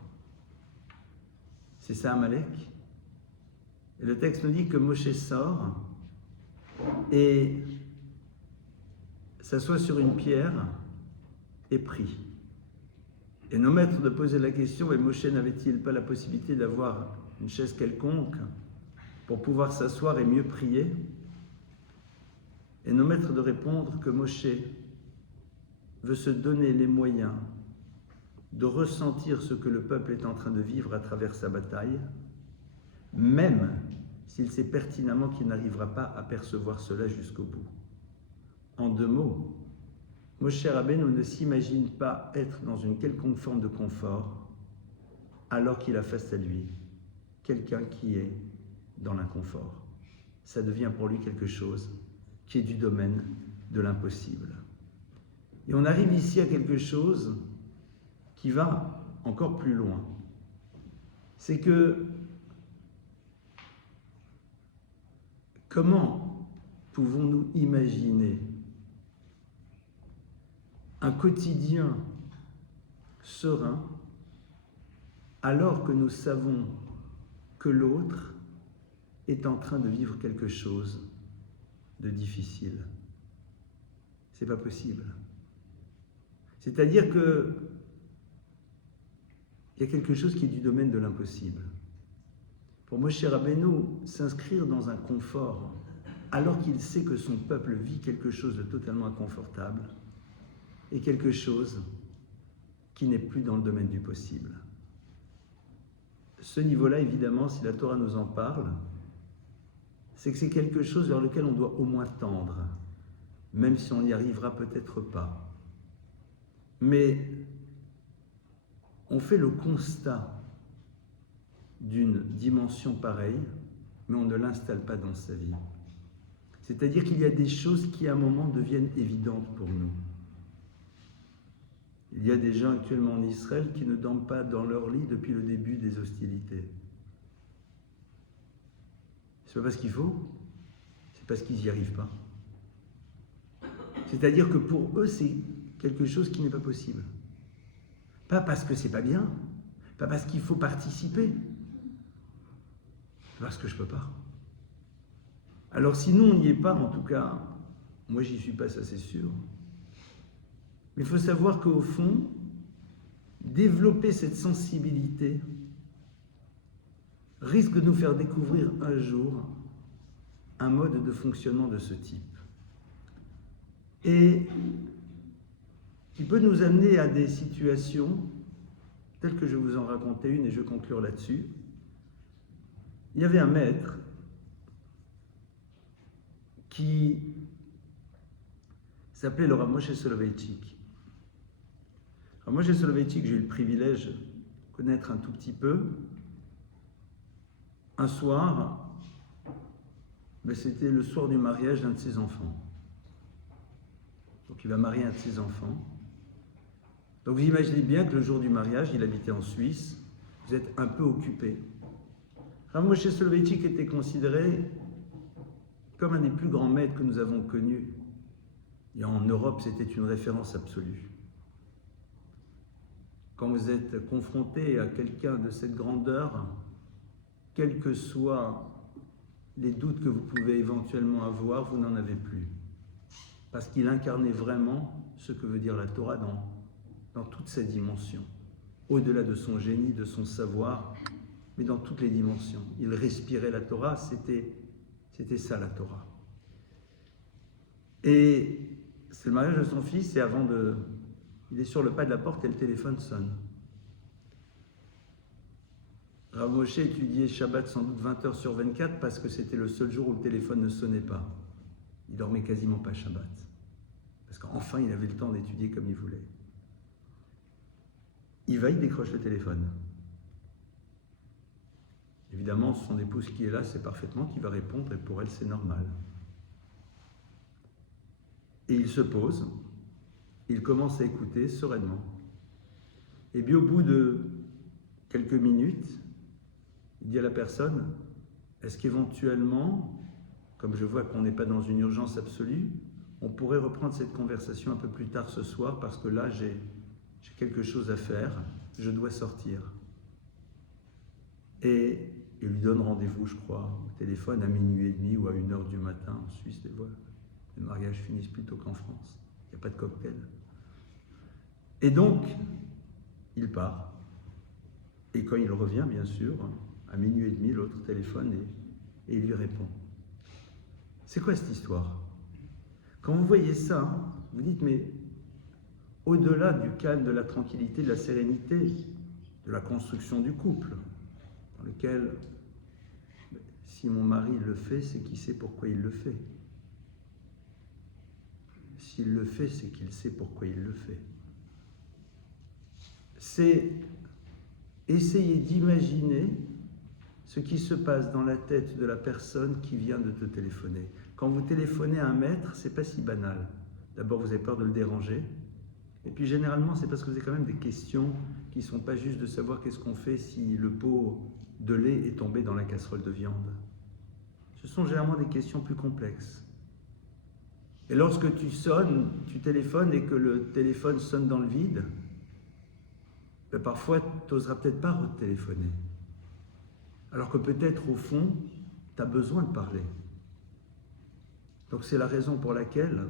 C'est ça Amalek. Et le texte nous dit que Moshe sort et s'assoit sur une pierre et prie. Et nos maîtres de poser la question, et Moshe n'avait-il pas la possibilité d'avoir une chaise quelconque pour pouvoir s'asseoir et mieux prier? Et nos maîtres de répondre que Moshe veut se donner les moyens de ressentir ce que le peuple est en train de vivre à travers sa bataille, même s'il sait pertinemment qu'il n'arrivera pas à percevoir cela jusqu'au bout. En deux mots, Moshe Rabbeinu ne s'imagine pas être dans une quelconque forme de confort alors qu'il a face à lui quelqu'un qui est dans l'inconfort. Ça devient pour lui quelque chose qui est du domaine de l'impossible. Et on arrive ici à quelque chose qui va encore plus loin. C'est que comment pouvons-nous imaginer un quotidien serein alors que nous savons que l'autre est en train de vivre quelque chose de difficile? C'est pas possible. C'est-à-dire que il y a quelque chose qui est du domaine de l'impossible. Pour Moshe Rabbeinu, s'inscrire dans un confort alors qu'il sait que son peuple vit quelque chose de totalement inconfortable est quelque chose qui n'est plus dans le domaine du possible. Ce niveau-là, évidemment, si la Torah nous en parle, c'est que c'est quelque chose vers lequel on doit au moins tendre, même si on n'y arrivera peut-être pas. Mais on fait le constat d'une dimension pareille, mais on ne l'installe pas dans sa vie. C'est-à-dire qu'il y a des choses qui, à un moment, deviennent évidentes pour nous. Il y a des gens actuellement en Israël qui ne dorment pas dans leur lit depuis le début des hostilités. C'est pas parce qu'il faut, c'est parce qu'ils n'y arrivent pas. C'est-à-dire que pour eux, c'est quelque chose qui n'est pas possible. Pas parce que c'est pas bien, pas parce qu'il faut participer, parce que je peux pas. Alors si nous, on n'y est pas, en tout cas, moi j'y suis pas, ça c'est sûr. Mais il faut savoir qu'au fond, développer cette sensibilité risque de nous faire découvrir un jour un mode de fonctionnement de ce type. Et qui peut nous amener à des situations telles que je vais vous en raconter une et je vais conclure là-dessus. Il y avait un maître qui s'appelait le Rav Moshe Soloveitchik. Rav Moshe Soloveitchik, j'ai eu le privilège de connaître un tout petit peu. Un soir, c'était le soir du mariage d'un de ses enfants. Donc il va marier un de ses enfants. Donc vous imaginez bien que le jour du mariage, il habitait en Suisse, vous êtes un peu occupé. Rav Moshe Soloveitchik était considéré comme un des plus grands maîtres que nous avons connus. Et en Europe, c'était une référence absolue. Quand vous êtes confronté à quelqu'un de cette grandeur, quels que soient les doutes que vous pouvez éventuellement avoir, vous n'en avez plus. Parce qu'il incarnait vraiment ce que veut dire la Torah dans toutes ses dimensions. Au-delà de son génie, de son savoir, mais dans toutes les dimensions. Il respirait la Torah, c'était ça la Torah. Et c'est le mariage de son fils, et il est sur le pas de la porte et le téléphone sonne. Rav Moshe étudiait Shabbat sans doute 20 heures sur 24 parce que c'était le seul jour où le téléphone ne sonnait pas. Il dormait quasiment pas Shabbat. Parce qu'enfin, il avait le temps d'étudier comme il voulait. Il décroche le téléphone. Évidemment, son épouse qui est là sait parfaitement qu'il va répondre et pour elle, c'est normal. Et il se pose, il commence à écouter sereinement. Et puis au bout de quelques minutes, il dit à la personne, est-ce qu'éventuellement, comme je vois qu'on n'est pas dans une urgence absolue, on pourrait reprendre cette conversation un peu plus tard ce soir parce que là, j'ai quelque chose à faire, je dois sortir. Et il lui donne rendez-vous, je crois, au téléphone à minuit et demi ou à 1h du matin. En Suisse, les mariages finissent plus tôt qu'en France. Il n'y a pas de cocktail. Et donc, il part. Et quand il revient, bien sûr, à minuit et demi, l'autre téléphone et il lui répond. C'est quoi cette histoire? Quand vous voyez ça, vous dites, mais au-delà du calme, de la tranquillité, de la sérénité, de la construction du couple, dans lequel, si mon mari le fait, c'est qu'il sait pourquoi il le fait. S'il le fait, c'est qu'il sait pourquoi il le fait. C'est essayer d'imaginer ce qui se passe dans la tête de la personne qui vient de te téléphoner. Quand vous téléphonez à un maître, c'est pas si banal. D'abord, vous avez peur de le déranger. Et puis, généralement, c'est parce que vous avez quand même des questions qui ne sont pas juste de savoir qu'est-ce qu'on fait si le pot de lait est tombé dans la casserole de viande. Ce sont généralement des questions plus complexes. Et lorsque tu téléphones et que le téléphone sonne dans le vide, ben parfois, tu n'oseras peut-être pas retéléphoner. Alors que peut-être, au fond, tu as besoin de parler. Donc c'est la raison pour laquelle,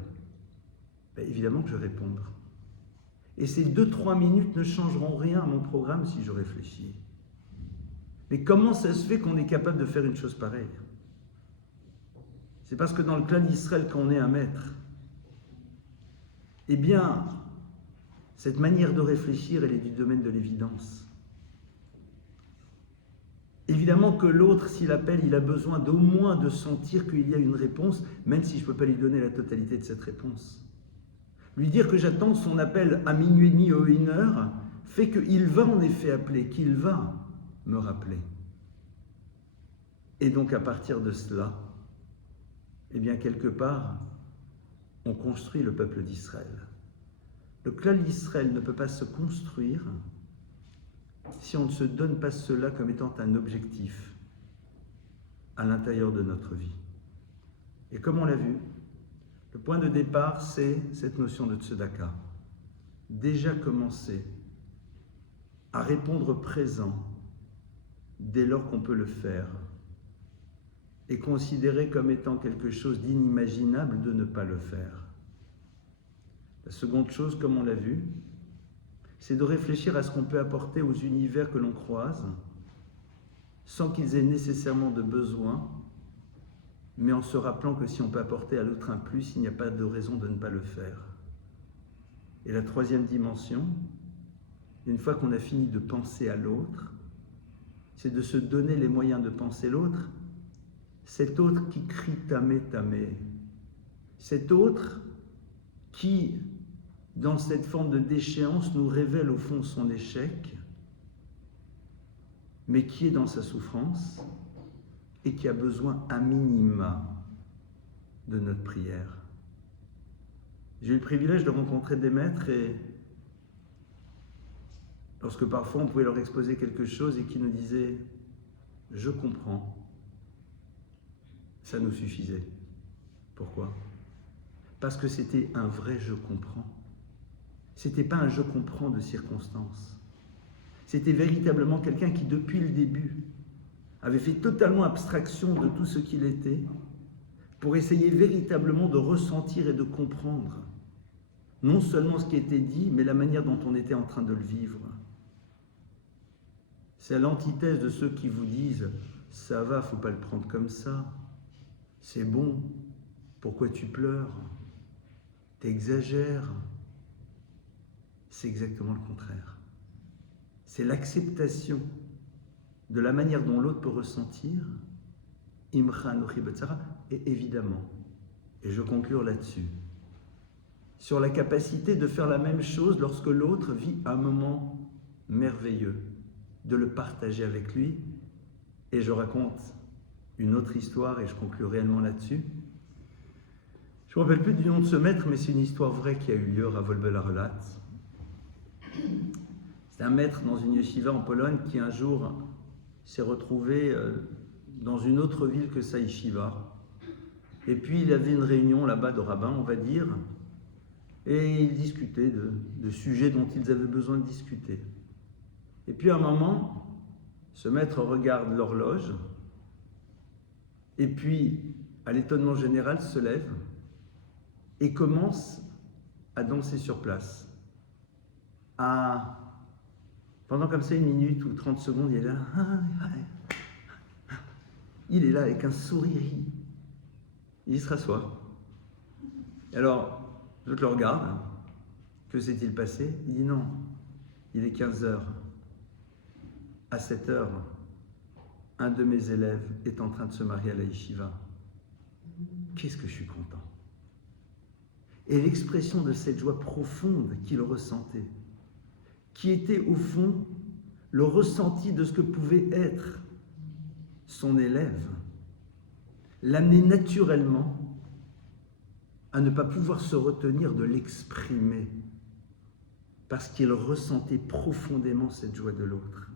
évidemment que je vais répondre. Et ces 2-3 minutes ne changeront rien à mon programme si je réfléchis. Mais comment ça se fait qu'on est capable de faire une chose pareille? C'est parce que dans le clan d'Israël, quand on est un maître, eh bien, cette manière de réfléchir, elle est du domaine de l'évidence. Évidemment que l'autre, s'il appelle, il a besoin d'au moins de sentir qu'il y a une réponse, même si je ne peux pas lui donner la totalité de cette réponse. Lui dire que j'attends son appel à minuit et demi ou 1h fait qu'il va en effet appeler, qu'il va me rappeler. Et donc à partir de cela, eh bien quelque part, on construit le peuple d'Israël. Le clan d'Israël ne peut pas se construire si on ne se donne pas cela comme étant un objectif à l'intérieur de notre vie. Et comme on l'a vu, le point de départ, c'est cette notion de tzedaka. Déjà commencer à répondre présent dès lors qu'on peut le faire et considérer comme étant quelque chose d'inimaginable de ne pas le faire. La seconde chose, comme on l'a vu, c'est de réfléchir à ce qu'on peut apporter aux univers que l'on croise sans qu'ils aient nécessairement de besoin, mais en se rappelant que si on peut apporter à l'autre un plus, il n'y a pas de raison de ne pas le faire. Et la troisième dimension, une fois qu'on a fini de penser à l'autre, c'est de se donner les moyens de penser l'autre, cet autre qui crie tamé tamé, cet autre qui, dans cette forme de déchéance, nous révèle au fond son échec, mais qui est dans sa souffrance et qui a besoin à minima de notre prière. J'ai eu le privilège de rencontrer des maîtres et lorsque parfois on pouvait leur exposer quelque chose et qui nous disaient « je comprends », ça nous suffisait. Pourquoi? Parce que c'était un vrai « je comprends ». C'était pas un « je comprends » de circonstance. C'était véritablement quelqu'un qui, depuis le début, avait fait totalement abstraction de tout ce qu'il était pour essayer véritablement de ressentir et de comprendre non seulement ce qui était dit, mais la manière dont on était en train de le vivre. C'est à l'antithèse de ceux qui vous disent « ça va, faut pas le prendre comme ça, c'est bon, pourquoi tu pleures, t'exagères ». C'est exactement le contraire. C'est l'acceptation de la manière dont l'autre peut ressentir, Imcha Anochi Betzara, et évidemment, Et je conclure là-dessus. Sur la capacité de faire la même chose lorsque l'autre vit un moment merveilleux, de le partager avec lui. Et je raconte une autre histoire et je conclue réellement là-dessus. Je ne me rappelle plus du nom de ce maître, mais c'est une histoire vraie qui a eu lieu, Ravolbe la relate. C'est un maître dans une yeshiva en Pologne qui un jour s'est retrouvé dans une autre ville que sa yeshiva. Et puis il avait une réunion là-bas de rabbins, on va dire, et ils discutaient de sujets dont ils avaient besoin de discuter. Et puis à un moment, ce maître regarde l'horloge, et puis, à l'étonnement général, se lève et commence à danser sur place. Pendant comme ça, 1 minute ou 30 secondes, il est là. Il est là avec un sourire. Il se rassoit. Alors, l'autre le regarde. Que s'est-il passé? Il dit non. Il est 15 heures. À 7 heures, un de mes élèves est en train de se marier à la yeshiva. Qu'est-ce que je suis content. Et l'expression de cette joie profonde qu'il ressentait, qui était au fond le ressenti de ce que pouvait être son élève, l'amenait naturellement à ne pas pouvoir se retenir de l'exprimer, parce qu'il ressentait profondément cette joie de l'autre.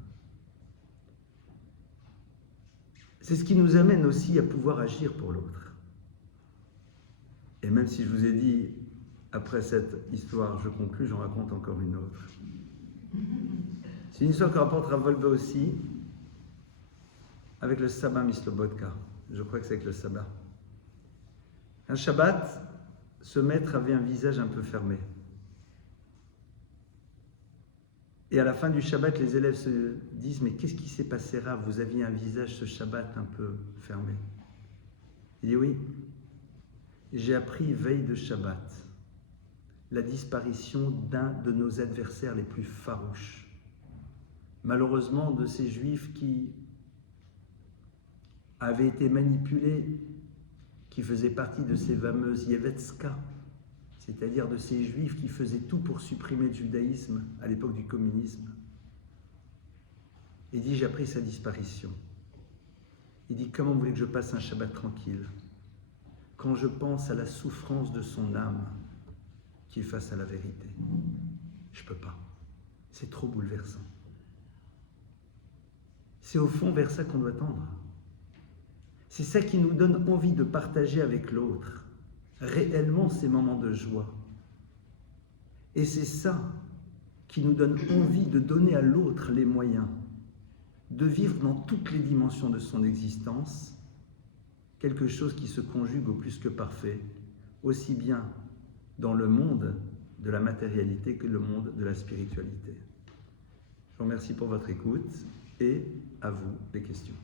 C'est ce qui nous amène aussi à pouvoir agir pour l'autre. Et même si je vous ai dit, après cette histoire, je conclus, j'en raconte encore une autre. C'est une histoire que rapporte Ravolbe aussi, avec le sabbat Mislobotka. Je crois que c'est avec le sabbat. Un Shabbat, ce maître avait un visage un peu fermé. Et à la fin du Shabbat, les élèves se disent « Mais qu'est-ce qui s'est passé, Rav? Vous aviez un visage, ce Shabbat, un peu fermé. » Il dit « Oui, j'ai appris veille de Shabbat la disparition d'un de nos adversaires les plus farouches. Malheureusement, de ces Juifs qui avaient été manipulés, qui faisaient partie de ces fameuses Yevetska, c'est-à-dire de ces Juifs qui faisaient tout pour supprimer le judaïsme à l'époque du communisme. Il dit, j'ai appris sa disparition. Il dit, comment voulez-vous que je passe un Shabbat tranquille quand je pense à la souffrance de son âme qui est face à la vérité? Je ne peux pas. C'est trop bouleversant. C'est au fond vers ça qu'on doit tendre. C'est ça qui nous donne envie de partager avec l'autre réellement ces moments de joie. Et c'est ça qui nous donne envie de donner à l'autre les moyens de vivre dans toutes les dimensions de son existence quelque chose qui se conjugue au plus que parfait, aussi bien dans le monde de la matérialité que le monde de la spiritualité. Je vous remercie pour votre écoute et à vous les questions.